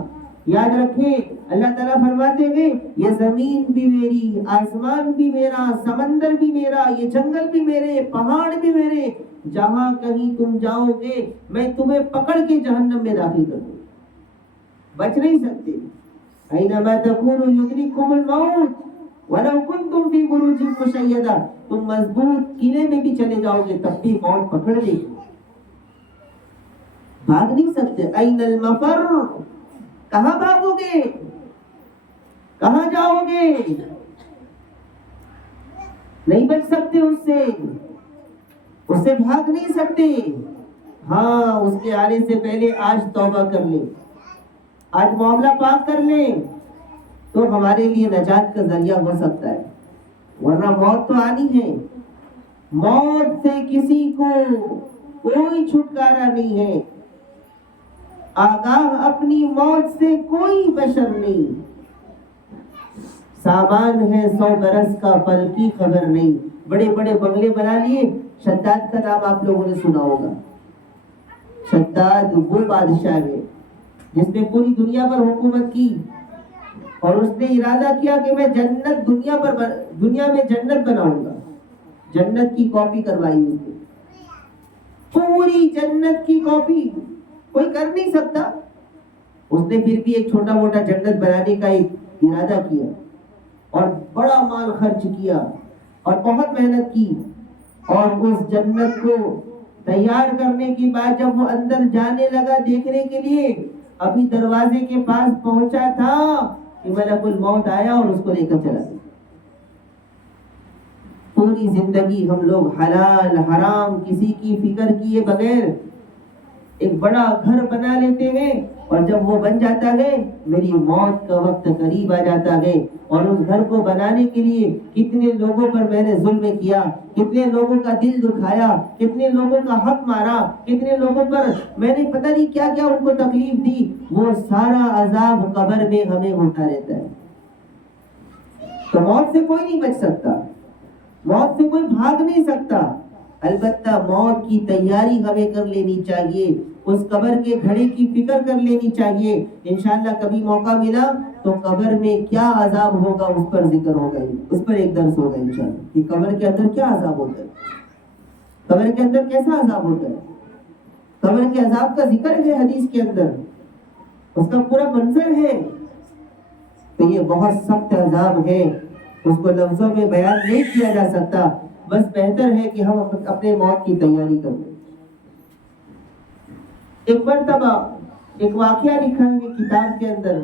یاد رکھیں اللہ تعالیٰ فرماتے ہیں یہ زمین بھی میری، آسمان بھی میرا، سمندر بھی میرا، یہ جنگل بھی میرے، پہاڑ بھی میرے، جہاں کہیں تم جاؤ گے میں تمہیں پکڑ کے جہنم میں داخل کر دوں، بچ نہیں سکتے۔ اینما تکونوا یدرککم الموت ولو کنتم فی بروج مشیدہ، تم مضبوط قلعے میں بھی چلے جاؤ گے تب بھی موت پکڑ لے گی، بھاگ نہیں سکتے۔ این المفر، کہاں بھاگو گے، کہاں جاؤ گے؟ نہیں بچ سکتے اس سے۔ اس سے بھاگ نہیں سکتے. ہاں اس کے آنے سے پہلے آج توبہ کر لیں, آج معاملہ پاک کر لیں تو ہمارے لیے نجات کا ذریعہ ہو سکتا ہے. ورنہ موت تو آنی ہے, موت سے کسی کو کوئی چھٹکارا نہیں ہے. آگاہ اپنی موت سے کوئی بشر نہیں. سامان ہے 100 برس کا پل کی خبر نہیں. بڑے بڑے بنگلے بنا لیے. شداد کا نام آپ لوگوں نے سنا ہوگا. شداد وہ بادشاہ ہے جس نے پوری دنیا پر حکومت کی اور اس نے ارادہ کیا کہ میں جنت دنیا میں جنت بناؤں گا. جنت کی کاپی کروائی اس نے, پوری جنت کی کاپی. کوئی کر نہیں سکتا. اس نے پھر بھی ایک چھوٹا موٹا جنت بنانے کا ایک ارادہ کیا اور بڑا مال خرچ کیا اور بہت محنت کی. اور اس جنت کو تیار کرنے کے بعد جب وہ اندر جانے لگا دیکھنے کے لیے, ابھی دروازے کے پاس پہنچا تھا کہ ملک الموت آیا اور اس کو لے کر چلا گیا. پوری زندگی ہم لوگ حلال حرام کسی کی فکر کیے بغیر ایک بڑا گھر بنا لیتے ہیں, اور جب وہ بن جاتا ہے میری موت کا وقت قریب آ جاتا ہے. اور اس گھر کو بنانے کے لیے کتنے لوگوں پر میں نے ظلم کیا, کتنے لوگوں کا دل دکھایا, کتنے لوگوں کا حق مارا, کتنے لوگوں پر میں نے پتہ نہیں کیا کیا ان کو تکلیف دی. وہ سارا عذاب قبر میں ہمیں ہوتا رہتا ہے. تو موت سے کوئی نہیں بچ سکتا, موت سے کوئی بھاگ نہیں سکتا. البتہ موت کی تیاری ہمیں کر لینی چاہیے, اس قبر کے گھڑے کی فکر کر لینی چاہیے. انشاءاللہ کبھی موقع ملا تو قبر میں کیا عذاب ہوگا اس پر ذکر ہوگا, اس پر ایک درس ہوگا انشاءاللہ کہ قبر کے اندر کیا عذاب ہوتا ہے, قبر کے اندر کیسا عذاب ہوتا ہے. قبر کے عذاب کا ذکر ہے حدیث کے اندر, اس کا پورا منظر ہے. تو یہ بہت سخت عذاب ہے, اس کو لفظوں میں بیان نہیں کیا جا سکتا. بس بہتر ہے کہ ہم اپنے موت کی تیاری کریں. ایک مرتبہ ایک واقعہ لکھا ہے کتاب کے اندر.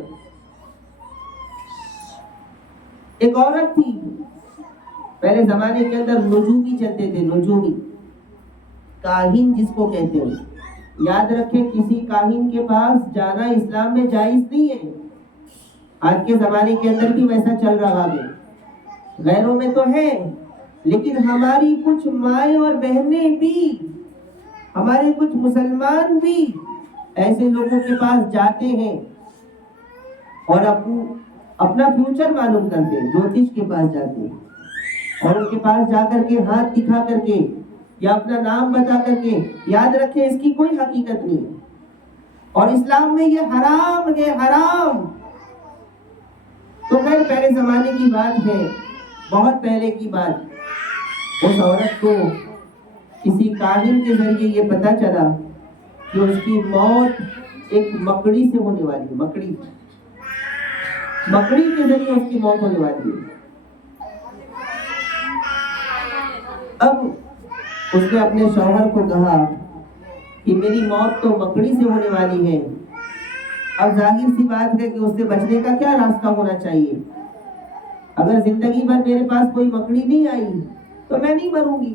ایک عورت تھی, پہلے زمانے کے اندر نجومی چلتے تھے, نجومی کاہن جس کو کہتے ہیں. یاد رکھیں کسی کاہن کے پاس جانا اسلام میں جائز نہیں ہے. آج کے زمانے کے اندر بھی ویسا چل رہا ہے, غیروں میں تو ہے, لیکن ہماری کچھ مائیں اور بہنیں بھی, ہمارے کچھ مسلمان بھی ایسے لوگوں کے پاس جاتے ہیں اور اپنا فیوچر معلوم کرتے ہیں. جوتش کے پاس جاتے ہیں اور ان کے پاس جا کر کے ہاتھ دکھا کر کے یا اپنا نام بتا کر کے, یاد رکھیں اس کی کوئی حقیقت نہیں ہے اور اسلام میں یہ حرام ہے, حرام. تو خیر پہلے زمانے کی بات ہے, بہت پہلے کی بات. اس عورت کو کسی کاہن کے ذریعے یہ پتا چلا کہ اس کی موت ایک مکڑی سے ہونے والی ہے. مکڑی کے ذریعے اس کی موت ہونے والی ہے. اب اس نے اپنے شوہر کو کہا کہ میری موت تو مکڑی سے ہونے والی ہے. اب ظاہر سی بات ہے کہ اس سے بچنے کا کیا راستہ ہونا چاہیے. اگر زندگی بھر میرے پاس کوئی مکڑی نہیں آئی تو میں نہیں مروں گی.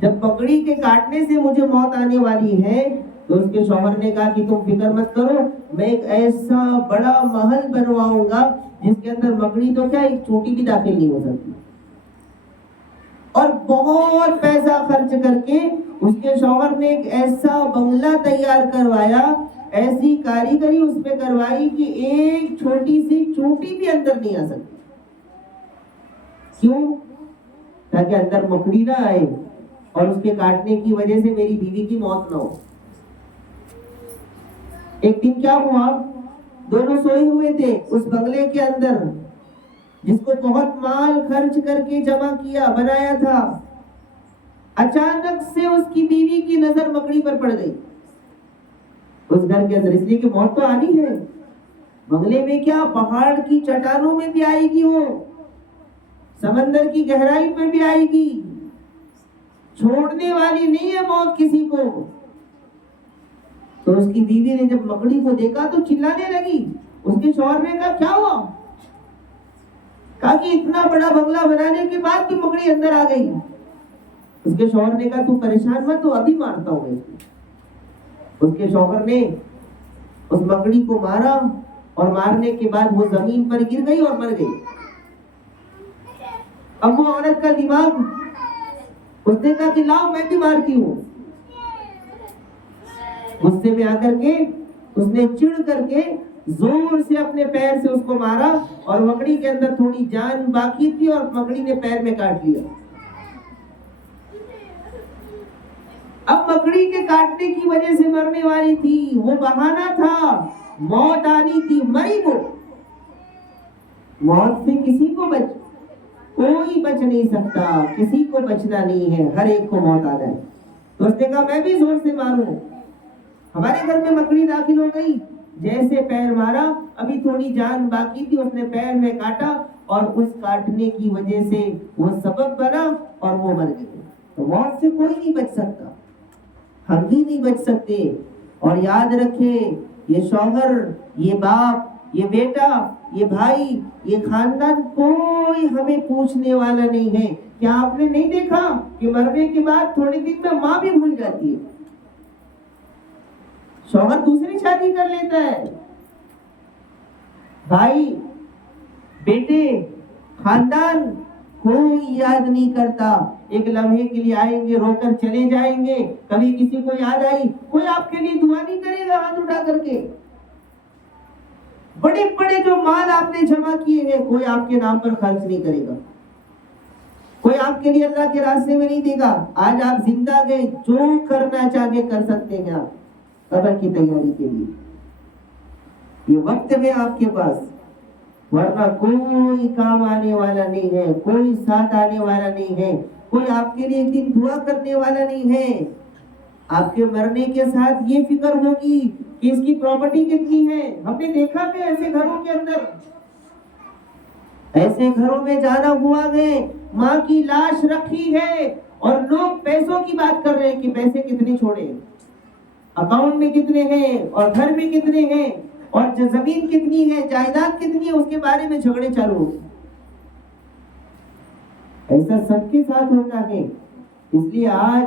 جب مکڑی کے کاٹنے سے مجھے موت آنے والی ہے تو اس کے شوہر نے کہا کہ تم فکر مت کرو, میں ایک ایسا بڑا محل بنواؤں گا جس کے اندر مکڑی تو کیا ایک چوٹی بھی داخل نہیں ہو سکتی. اور بہت پیسہ خرچ کر کے اس کے شوہر نے ایک ایسا بنگلہ تیار کروایا, ایسی کاریگری اس پہ کروائی کہ ایک چھوٹی سی چوٹی بھی اندر نہیں آ سکتی. کیوں؟ تاکہ اندر مکڑی نہ آئے اور اس کے کاٹنے کی وجہ سے میری بیوی کی موت نہ ہو. ایک دن کیا ہوا, دونوں سوئے ہوئے تھے اس بنگلے کے اندر جس کو بہت مال خرچ کر کے جمع کیا بنایا تھا. اچانک سے اس کی بیوی کی نظر مکڑی پر پڑ گئی اس گھر کے اندر. اس لیے کہ موت تو آنی ہے. بنگلے میں کیا, پہاڑ کی چٹانوں میں بھی آئے گی, وہ سمندر کی گہرائی پہ بھی آئے گی, چھوڑنے والی نہیں ہے موت کسی کو. تو اس کی بیوی نے جب مکڑی کو دیکھا تو چلانے لگی. اس کے شوہر نے کہا کیا ہوا؟ کہا کہ اتنا بڑا بنگلہ بنانے کے بعد بھی مکڑی اندر آ گئی. اس کے شوہر نے کہا تو پریشان مت تو ابھی مارتا ہوں میں اس کو۔ اس کے شوہر نے اس مکڑی کو مارا اور مارنے کے بعد وہ زمین پر گر گئی اور مر گئی۔ اب وہ عورت کا دماغ، اس نے کہا کہ لاؤ میں بھی مارتی ہوں۔ غصے میں آ کر کے اس نے چڑ کر کے زور سے اپنے پیر سے اس کو مارا اور مکڑی کے اندر تھوڑی جان باقی تھی اور مکڑی نے پیر میں کاٹ لیا۔ اب مکڑی کے کاٹنے کی وجہ سے مرنے والی تھی، وہ بہانہ تھا، موت آنی تھی، مری وہ۔ موت سے کسی کو کوئی بچ نہیں سکتا، کسی کو بچنا نہیں ہے، ہر ایک کو موت آنا ہے۔ تو اس نے کہا میں بھی زور سے ماروں۔ ہمارے گھر میں مکڑی داخل ہو گئی، جیسے پیر مارا، ابھی تھوڑی جان باقی تھی، اس نے پیر میں کاٹا اور اس کاٹنے کی وجہ سے وہ سبب بنا اور وہ مر گئی۔ تو موت سے کوئی نہیں بچ سکتا، ہم بھی نہیں بچ سکتے۔ اور یاد رکھیں، یہ شوہر، یہ باپ، یہ بیٹا، یہ بھائی، یہ خاندان، کوئی ہمیں پوچھنے والا نہیں ہے۔ کیا آپ نے نہیں دیکھا کہ مرنے کے بعد تھوڑے دن میں ماں بھی بھول جاتی ہے، شوہر دوسری شادی کر لیتا ہے، بھائی، بیٹے، خاندان کوئی یاد نہیں کرتا۔ ایک لمحے کے لیے آئیں گے، رو کر چلے جائیں گے، کبھی کسی کو یاد آئی کوئی آپ کے لیے دعا نہیں کرے گا ہاتھ اٹھا کر کے۔ بڑے بڑے جو مال آپ نے جمع کیے ہیں کوئی آپ کے نام پر خرچ نہیں کرے گا، کوئی آپ کے لیے اللہ کے راستے میں نہیں دے گا۔ آج آپ زندہ گئے، جو کرنا چاہے کر سکتے ہیں آپ قبر کی تیاری کے لیے، یہ وقت ہے آپ کے پاس، ورنہ کوئی کام آنے والا نہیں ہے، کوئی ساتھ آنے والا نہیں ہے، کوئی آپ کے لیے ایک دن دعا کرنے والا نہیں ہے۔ آپ کے مرنے کے ساتھ یہ فکر ہوگی کہ اس کی پراپرٹی کتنی ہے۔ ہم نے دیکھا کہ ایسے گھروں کے اندر، ایسے گھروں میں جانا ہوا ہے، ماں کی لاش رکھی ہے اور لوگ پیسوں کی بات کر رہے ہیں کہ پیسے کتنے چھوڑے، اکاؤنٹ میں کتنے ہیں اور گھر میں کتنے ہیں اور زمین کتنی ہے، جائیداد کتنی ہے، اس کے بارے میں جھگڑے چالو ہوتے۔ ایسا سب کے ساتھ ہوتا ہے۔ اس لیے آج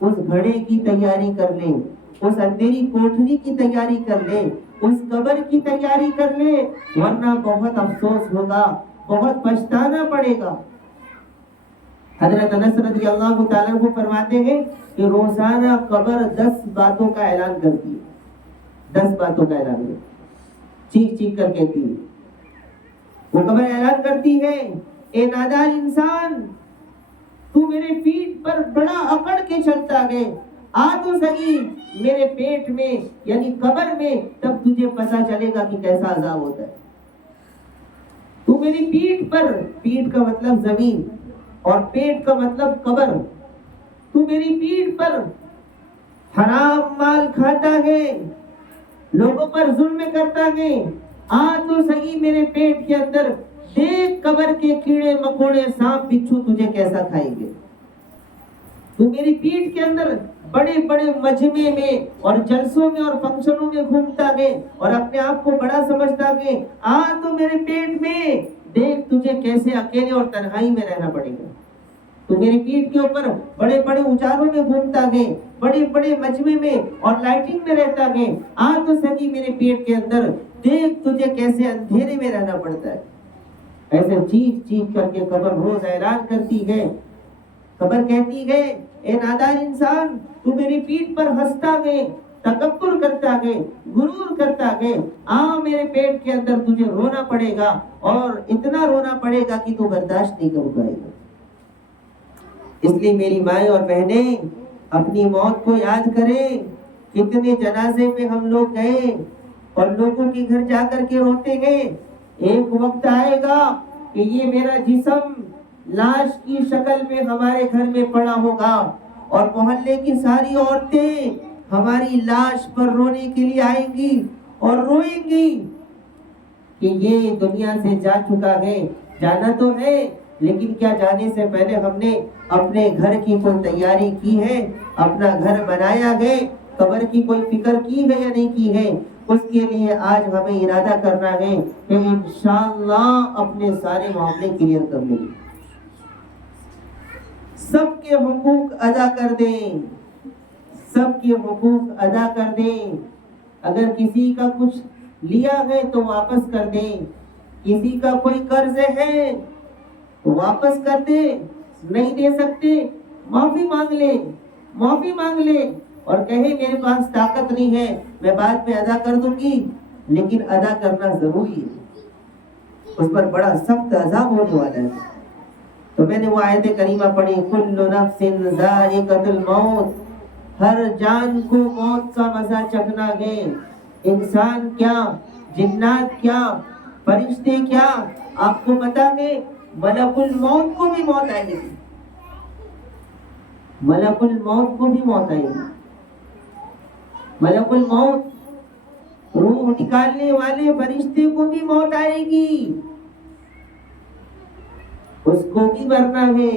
اس گھڑے کی تیاری کر لیں، اس اندھیری کوٹھری کی تیاری کر لیں، اس قبر کی تیاری کر لیں، ورنہ بہت افسوس ہوگا، بہت پچھتانا پڑے گا۔ حضرت انس رضی اللہ تعالیٰ عنہ فرماتے ہیں کہ روزانہ قبر 10 باتوں کا اعلان کرتی ہے، 10 باتوں کا اعلان کرتی ہے، چیخ چیخ کر کہتی ہے۔ وہ قبر اعلان کرتی ہے، اے نادان انسان، تو میرے پیٹ پر بڑا اکڑ کے چلتا ہے، آ تو صحیح میرے پیٹ میں یعنی قبر میں، تب تجھے پتا چلے گا کہ کیسا عذاب ہوتا ہے۔ تو میری پیٹ پر، پیٹ کا مطلب زمین اور پیٹ کا مطلب قبر، تو میری پیٹ پر حرام مال کھاتا ہے، لوگوں پر ظلم کرتا ہے، آ تو صحیح میرے پیٹ کے اندر، دیکھ قبر کے کیڑے مکوڑے سانپ بچھو تجھے کیسا کھائیں گے۔ تو میری پیٹ کے اندر بڑے بڑے مجمع میں اور جلسوں میں اور فنکشنوں میں گھومتا ہے اور اپنے آپ کو بڑا سمجھتا ہے، آ تو میرے پیٹ میں، دیکھ تجھے کیسے اکیلے اور تنہائی میں رہنا پڑے گا۔ تو میری پیٹ کے اوپر بڑے بڑے اجالوں میں گھومتا ہے، بڑے بڑے مجمع میں اور لائٹنگ میں رہتا ہے، آ تو صحیح میرے پیٹ کے اندر، دیکھ تجھے کیسے اندھیرے میں رہنا پڑتا ہے۔ ایسے چیخ چیخ کر کے قبر روز اعلان کرتی ہے۔ قبر کہتی ہے، اے نادان انسان، تو میری پیٹ پر ہنستا ہے، تکبر کرتا ہے، غرور کرتا ہے، میرے پیٹ کے اندر تجھے رونا پڑے گا اور اتنا رونا پڑے گا کہ تو برداشت نہیں کر پائے گا۔ اس لیے میری مائیں اور بہنیں اپنی موت کو یاد کریں۔ کتنے جنازے میں ہم لوگ گئے اور لوگوں کے گھر جا کر کے روتے ہیں۔ ایک وقت آئے گا کہ یہ میرا جسم لاش کی شکل میں ہمارے گھر میں پڑا ہوگا اور محلے کی ساری عورتیں ہماری لاش پر رونے کے لیے آئیں گی اور روئیں گی کہ یہ دنیا سے جا چکا ہے۔ جانا تو ہے، لیکن کیا جانے سے پہلے ہم نے اپنے گھر کی کوئی تیاری کی ہے، اپنا گھر بنایا ہے، قبر کی کوئی فکر کی ہے یا نہیں کی ہے؟ اس کے لیے آج ہمیں ارادہ کرنا ہے کہ انشاءاللہ اپنے سارے معاملے کلیئر کر لیں گے۔ سب کے حقوق ادا کر دیں، سب کے حقوق ادا کر دیں۔ اگر کسی کا کچھ لیا ہے تو واپس کر دیں، کسی کا کوئی قرض ہے تو واپس کر دیں، نہیں دے سکتے معافی مانگ لیں، معافی مانگ لیں اور کہیں میرے پاس طاقت نہیں ہے، میں بعد میں ادا کر دوں گی، لیکن ادا کرنا ضروری ہے، اس پر بڑا سخت عذاب ہونے والا ہے۔ تو میں نے وہ آیت کریمہ پڑھی، کل نفس ذائقۃ الموت، ہر جان کو موت کا مزہ چکھنا ہے، انسان کیا، جنات کیا، فرشتے کیا، آپ کو پتا ہے ملک الموت کو بھی موت آئے گی، ملک الموت کو بھی موت آئے گی، ملک الموت روح نکالنے والے فرشتے کو بھی موت آئے گی، اس کو بھی مرنا ہے،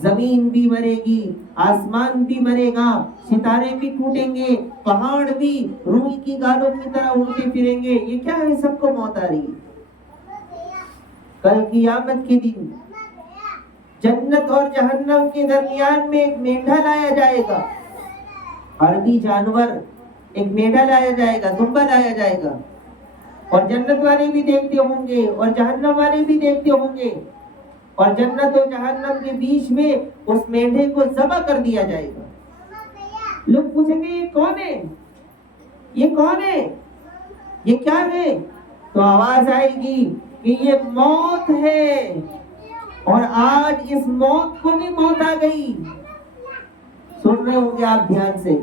زمین بھی مرے گی، آسمان بھی مرے گا، ستارے بھی ٹوٹیں گے، پہاڑ بھی روئی کی گالوں کی طرح اڑتے پھریں گے، یہ کیا ہے، سب کو موت آ رہی ہے۔ کل قیامت کے دن جنت اور جہنم کے درمیان میں ایک مینڈھا لایا جائے گا، عربی جانور، ایک مینڈھا لایا جائے گا، دمبا لایا جائے گا، اور جنت والے بھی دیکھتے ہوں گے اور جہنم والے بھی دیکھتے ہوں گے، اور جنت و جہنم کے بیچ میں اس مینڈھے کو ذبح کر دیا جائے گا۔ لوگ پوچھیں گے یہ کون ہے، یہ کون ہے، یہ کیا ہے، تو آواز آئے گی کہ یہ موت ہے، اور آج اس موت کو بھی موت آ گئی۔ سن رہے ہوں گے آپ دھیان سے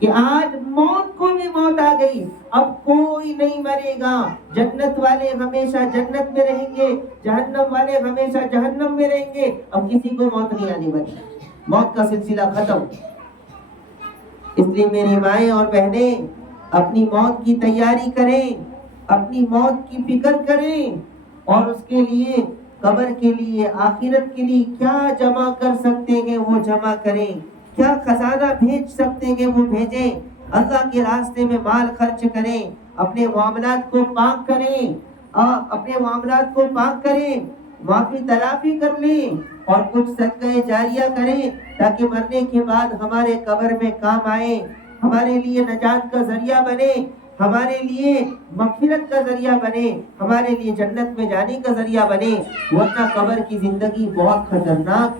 کہ آج موت کو بھی موت آ گئی، اب کوئی نہیں مرے گا، جنت والے ہمیشہ جنت میں رہیں گے، جہنم والے ہمیشہ جہنم میں رہیں گے، اب کسی کو موت نہیں آنی بنی، موت کا سلسلہ ختم۔ اس لیے میری مائیں اور بہنیں اپنی موت کی تیاری کریں، اپنی موت کی فکر کریں، اور اس کے لیے، قبر کے لیے، آخرت کے لیے کیا جمع کر سکتے ہیں وہ جمع کریں، کیا خزانہ بھیج سکتے ہیں وہ بھیجیں، اللہ کے راستے میں مال خرچ کریں، اپنے معاملات کو پاک کریں، اپنے معاملات کو پاک کریں، معافی تلافی کر لیں، اور کچھ صدقہ جاریہ کریں تاکہ مرنے کے بعد ہمارے قبر میں کام آئے، ہمارے لیے نجات کا ذریعہ بنے، ہمارے لیے مغفرت کا ذریعہ بنے، ہمارے لیے جنت میں جانے کا ذریعہ بنے، ورنہ قبر کی زندگی بہت خطرناک،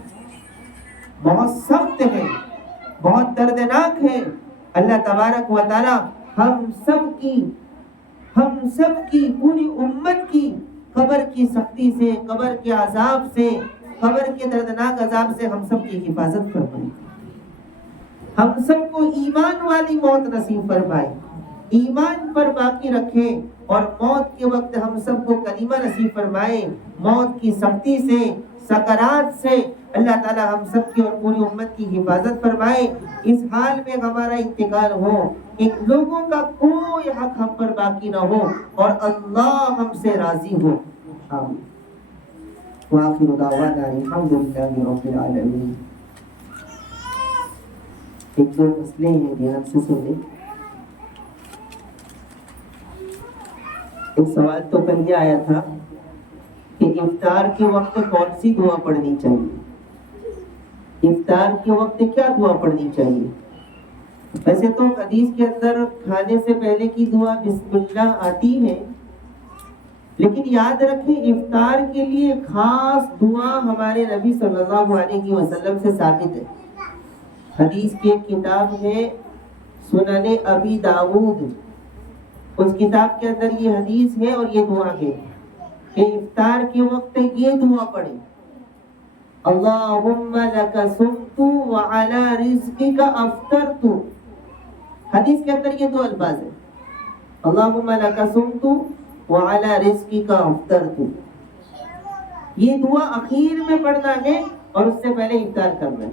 بہت سخت ہے، بہت دردناک ہے۔ اللہ تبارک و تعالی ہم سب کی پوری امت کی قبر کی سختی سے، قبر کے عذاب سے، قبر کے دردناک عذاب سے ہم سب کی حفاظت فرمائے، ہم سب کو ایمان والی موت نصیب فرمائے، ایمان پر باقی رکھے، اور موت کے وقت ہم سب کو کلمہ نصیب فرمائے، موت کی سختی سے، سکرات سے اللہ تعالی ہم سب کی اور پوری امت کی حفاظت فرمائے۔ اس حال میں ہمارا انتقال ہو کہ لوگوں کا کوئی حق ہم پر باقی نہ ہو، اور اللہ ہم سے راضی ہو، آمین۔ وآخر دعوانا الحمدللہ رب العالمین۔ ایک دو مسئلے ہیں، دھیان سے سنیں۔ ایک سوال تو کل یہ آیا تھا کہ افطار کے وقت کون سی دعا پڑھنی چاہیے، افطار کے وقت کیا دعا پڑھنی چاہیے؟ ویسے تو حدیث کے اندر کھانے سے پہلے کی دعا بسم اللہ آتی ہے، لیکن یاد رکھیں افطار کے لیے خاص دعا ہمارے نبی صلی اللہ علیہ وسلم سے ثابت ہے۔ حدیث کی ایک کتاب ہے سنن ابی داؤد، اس کتاب کے اندر یہ حدیث ہے اور یہ دعا ہے کہ افطار کے وقت یہ دعا پڑھیں، اللہم لک صمت وعلی رزقک افطرت۔ حدیث کے اندر یہ دو الفاظ ہیں، اللہم لک صمت وعلی رزقک افطرت۔ یہ دعا اخیر میں پڑھنا ہے اور اس سے پہلے افطار کرنا ہے۔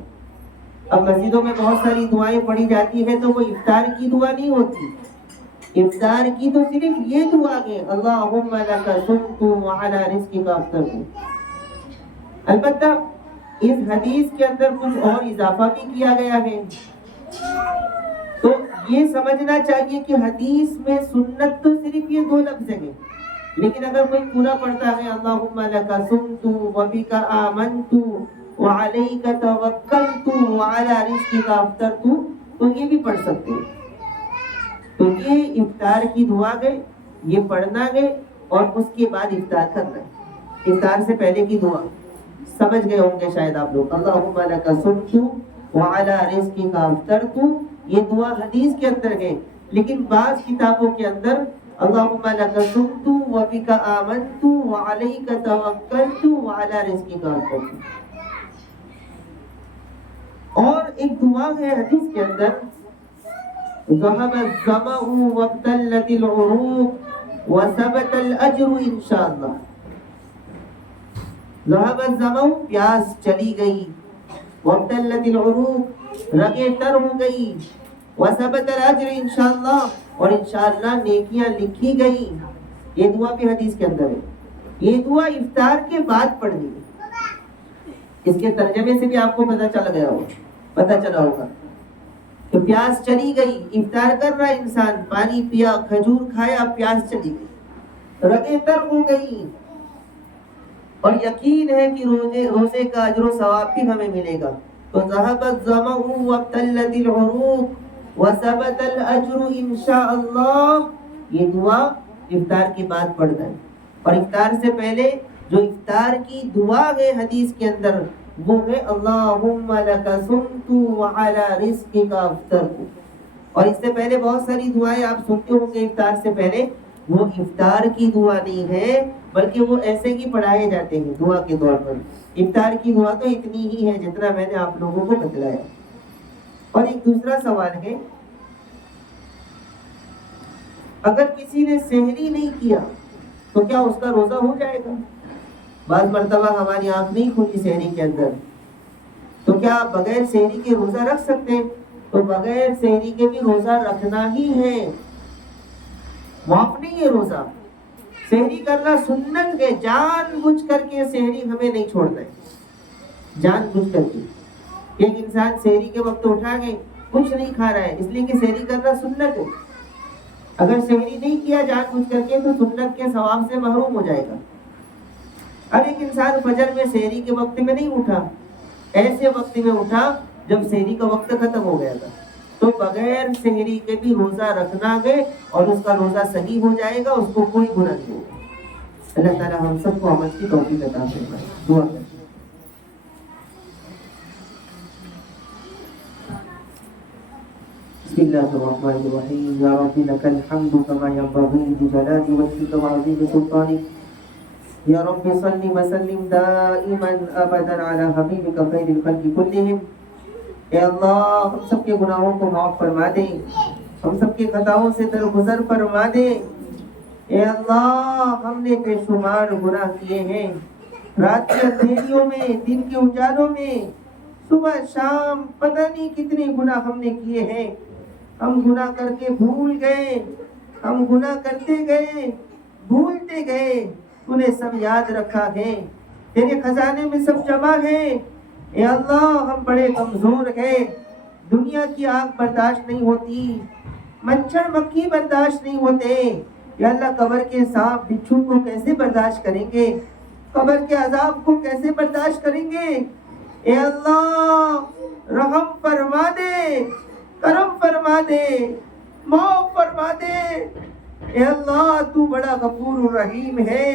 اب مسجدوں میں بہت ساری دعائیں پڑھی جاتی ہیں تو وہ افطار کی دعا نہیں ہوتی، افطار کی تو صرف یہ دعا ہے، اللہم لک صمت وعلی رزقک افطرت۔ البتہ اس حدیث کے اندر کچھ اور اضافہ بھی کیا گیا ہے، تو یہ سمجھنا چاہیے کہ حدیث میں سنت تو صرف یہ دو لفظ ہیں، لیکن اگر کوئی پورا پڑھتا ہے اللہم لک صمت وبک آمنت وعلیک توکلت وعلی رزقک افطرت، تو یہ بھی پڑھ سکتے ہیں۔ تو یہ افطار کی دعا گئے، یہ پڑھنا گئے، اور اس کے بعد افطار کرنا ہے۔ افطار سے پہلے کی دعا سمجھ گئے ہوں گے شاید آپ لوگ، اللہم لک صمت وعلی رزقک افطرت، یہ دعا حدیث کے اندر ہے، لیکن بعض کتابوں کے اندر اللہم لک صمت وبک آمنت وعلیک توکلت وعلی رزقک افطرت۔ اور ایک دعا ہے حدیث کے اندر، ذهب الظمأ وابتلت العروق وثبت الاجر انشاءاللہ۔ ذهب الظمأ، پیاس چلی گئی، وابتلت العروق، رگیں تر ہو گئی، وثبت الاجر انشاءاللہ، اور انشاءاللہ نیکیاں لکھی گئی۔ یہ دعا بھی حدیث کے اندر ہے۔ یہ دعا افطار کے بعد پڑھنی ہے۔ اس کے ترجمے سے بھی آپ کو پتہ چلا ہوگا کہ پیاس چلی گئی، افطار کر رہا انسان، پانی پیا، کھجور کھایا، پیاس چلی گئی، رگیں تر ہو گئی، اور یقین ہے کہ روزے کا اجر و ثواب بھی ہمیں ملے گا۔ تو ذهب الظمأ وابتلت العروق وثبت الاجر انشاءاللہ، یہ دعا افطار کے بعد پڑھنا ہے۔ اور افطار سے پہلے جو افطار کی دعا ہے حدیث کے اندر، وہ ہے اللہم لک صمت وعلی رزقک افطرت۔ اور اس سے پہلے بہت ساری دعائیں آپ سنتے ہوں گے افطار سے پہلے، وہ افطار کی دعا نہیں ہے، بلکہ وہ ایسے ہی پڑھائے جاتے ہیں دعا کے طور پر۔ افطار کی دعا تو اتنی ہی ہے جتنا میں نے آپ لوگوں کو بتلایا۔ اور ایک دوسرا سوال ہے، اگر کسی نے سحری نہیں کیا تو کیا اس کا روزہ ہو جائے گا؟ بعض مرتبہ ہماری آنکھ نہیں کھلی سحری کے اندر، تو کیا آپ بغیر سحری کے روزہ رکھ سکتے ہیں؟ تو بغیر سحری کے بھی روزہ رکھنا ہی ہے، معاف نہیں ہے روزہ۔ سحری کرنا سنت ہے، جان بوجھ کر کے سحری ہمیں نہیں چھوڑنا ہے، جان بوجھ کر کے۔ ایک انسان سحری کے وقت اٹھا کے کچھ نہیں کھا رہا ہے، اس لیے کہ سحری کرنا سنت ہے۔ اگر سحری نہیں کیا جان بوجھ کر کے تو سنت کے ثواب سے محروم ہو جائے گا۔ اب ایک انسان فجر میں سحری کے وقت میں نہیں اٹھا، ایسے وقت میں اٹھا جب سحری کا وقت ختم ہو گیا تھا، تو بغیر سحری کے بھی روزہ رکھنا گئے، اور اس کا روزہ صحیح ہو جائے گا، اس کو کوئی گناہ نہیں ہوگا۔ اللہ تعالی ہم سب کو عمل کی توفیق عطا فرمائے۔ دعا کریں۔ بسم اللہ الرحمن الرحیم، یا رب لک الحمد کما ینبغی لجلال وجهک وعظیم سلطانک، یا رب صل وسلم دائما ابدا علی حبیبک خیر الخلق کلہم۔ اے اللہ ہم سب کے گناہوں کو معاف فرما دے، ہم سب کے خطاؤں سے درگزر فرما دے۔ اے اللہ ہم نے بے شمار گناہ کیے ہیں، رات کے اندھیریوں میں، دن کے اجالوں میں، صبح شام، پتہ نہیں کتنے گناہ ہم نے کیے ہیں۔ ہم گناہ کر کے بھول گئے، ہم گناہ کرتے گئے، بھولتے گئے، تو نے سب یاد رکھا ہے، تیرے خزانے میں سب جمع ہے۔ اے اللہ ہم بڑے کمزور ہیں، دنیا کی آگ برداشت نہیں ہوتی، مچھر مکھی برداشت نہیں ہوتے۔ یا اللہ قبر کے سانپ بچھو کو کیسے برداشت کریں گے، قبر کے عذاب کو کیسے برداشت کریں گے۔ اے اللہ رحم فرما دے، کرم فرما دے، معاف فرما دے۔ اے اللہ تو بڑا غفور الرحیم ہے،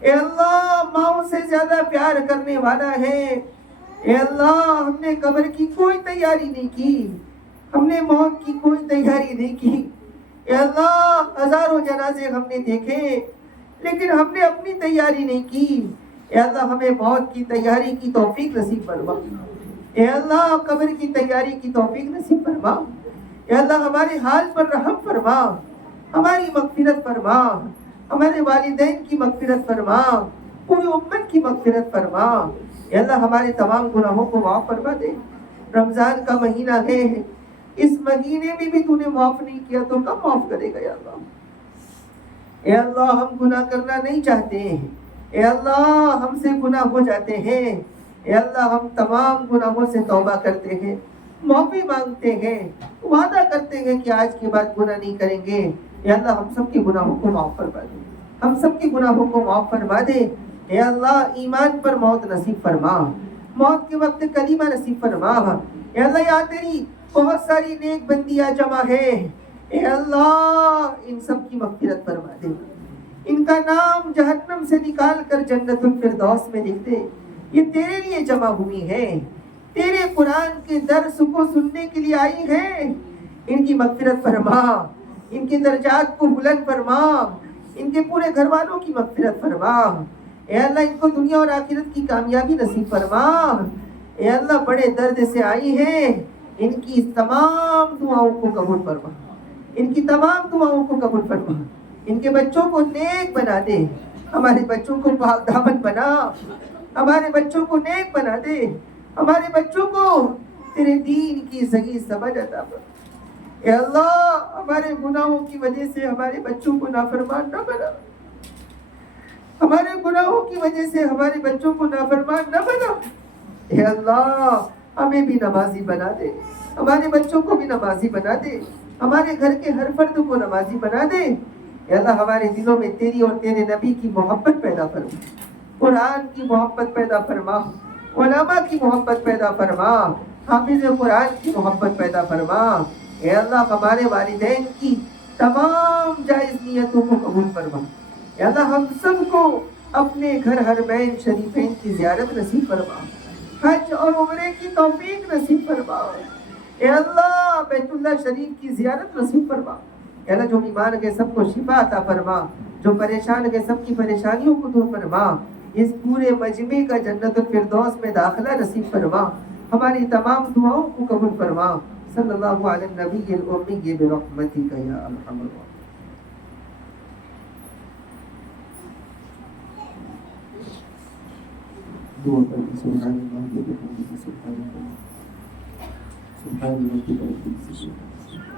اے اللہ ماؤں سے زیادہ پیار کرنے والا ہے۔ اے اللہ ہم نے قبر کی کوئی تیاری نہیں کی، ہم نے موت کی کوئی تیاری نہیں کی۔ اے اللہ ہزاروں جنازے ہم نے دیکھے، لیکن ہم نے اپنی تیاری نہیں کی۔ اے اللہ ہمیں موت کی تیاری کی توفیق نصیب فرما، اے اللہ قبر کی تیاری کی توفیق نصیب فرما۔ اے اللہ ہمارے حال پر رحم فرما، ہماری مغفرت فرما، ہمارے والدین کی مغفرت فرما، پوری امت کی مغفرت فرما۔ اے اللہ ہمارے تمام گناہوں کو معاف فرما دے۔ رمضان کا مہینہ ہے، اس مہینے میں بھی تو نے معاف نہیں کیا تو کب معاف کرے گا یا اللہ۔ اے اللہ ہم گناہ کرنا نہیں چاہتے ہیں، اے اللہ ہم سے گناہ ہو جاتے ہیں۔ اے اللہ ہم تمام گناہوں سے توبہ کرتے ہیں، معافی مانگتے ہیں، وعدہ کرتے ہیں کہ آج کے بعد گناہ نہیں کریں گے۔ اے اللہ ہم سب کے گناہوں کو معاف فرما دے، ہم سب کے گناہوں کو معاف فرما دے۔ اے اللہ ایمان پر موت نصیب فرما، موت کے وقت کلمہ نصیب فرما. اے اللہ یہاں تیری بہت ساری نیک بندیاں جمع ہے، اے اللہ ان سب کی مغفرت فرما دے، ان کا نام جہنم سے نکال کر جنت الفردوس میں لکھ دے. یہ تیرے لیے جمع ہوئی ہیں، تیرے قرآن کے درس کو سننے کے لیے آئی ہیں. ان کی مغفرت فرما، ان کے درجات کو بلند فرما، ان کے پورے گھر والوں کی مغفرت فرما. اے اللہ ان کو دنیا اور آخرت کی کامیابی نصیب فرما. اے اللہ بڑے درد سے آئی ہیں، ان کی تمام دعاؤں کو قبول فرما، ان کی تمام دعاؤں کو قبول فرما. ان کے بچوں کو نیک بنا دے، ہمارے بچوں کو پاک دامن بنا، ہمارے بچوں کو نیک بنا دے، ہمارے بچوں کو تیرے دین کی صحیح سمجھ عطا فرما. اے اللہ ہمارے گناہوں کی وجہ سے ہمارے بچوں کو نافرمان نہ بنا، ہمارے گناہوں کی وجہ سے ہمارے بچوں کو نافرمان نہ بنا. اے اللہ ہمیں بھی نمازی بنا دے، ہمارے بچوں کو بھی نمازی بنا دے، ہمارے گھر کے ہر فرد کو نمازی بنا دے. اے اللہ ہمارے دلوں میں تیری اور تیرے نبی کی محبت پیدا فرما، قرآن کی محبت پیدا فرما، علماء کی محبت پیدا فرما، حافظ قرآن کی محبت پیدا فرما. اے اللہ ہمارے والدین کی تمام جائز نیتوں کو قبول فرما. اے اللہ ہم سب کو اپنے گھر حرمین شریفین کی زیارت نصیب فرما، حج اور عمرے کی توفیق نصیب فرما. اے اللہ بیت اللہ شریف کی زیارت نصیب فرما. اے اللہ جو بیمار کے سب کو شفا عطا فرما، جو پریشان کے سب کی پریشانیوں کو دور فرما. اس پورے مجمع کا جنت الفردوس میں داخلہ نصیب فرما، ہماری تمام دعاؤں کو قبول فرما. صلی اللہ علیہ النبی الامی برحمتک یا ارحم الراحمین. دعا کریں سبحان اللہ وبحمدہ سبحان اللہ سبحان ربک رب العزۃ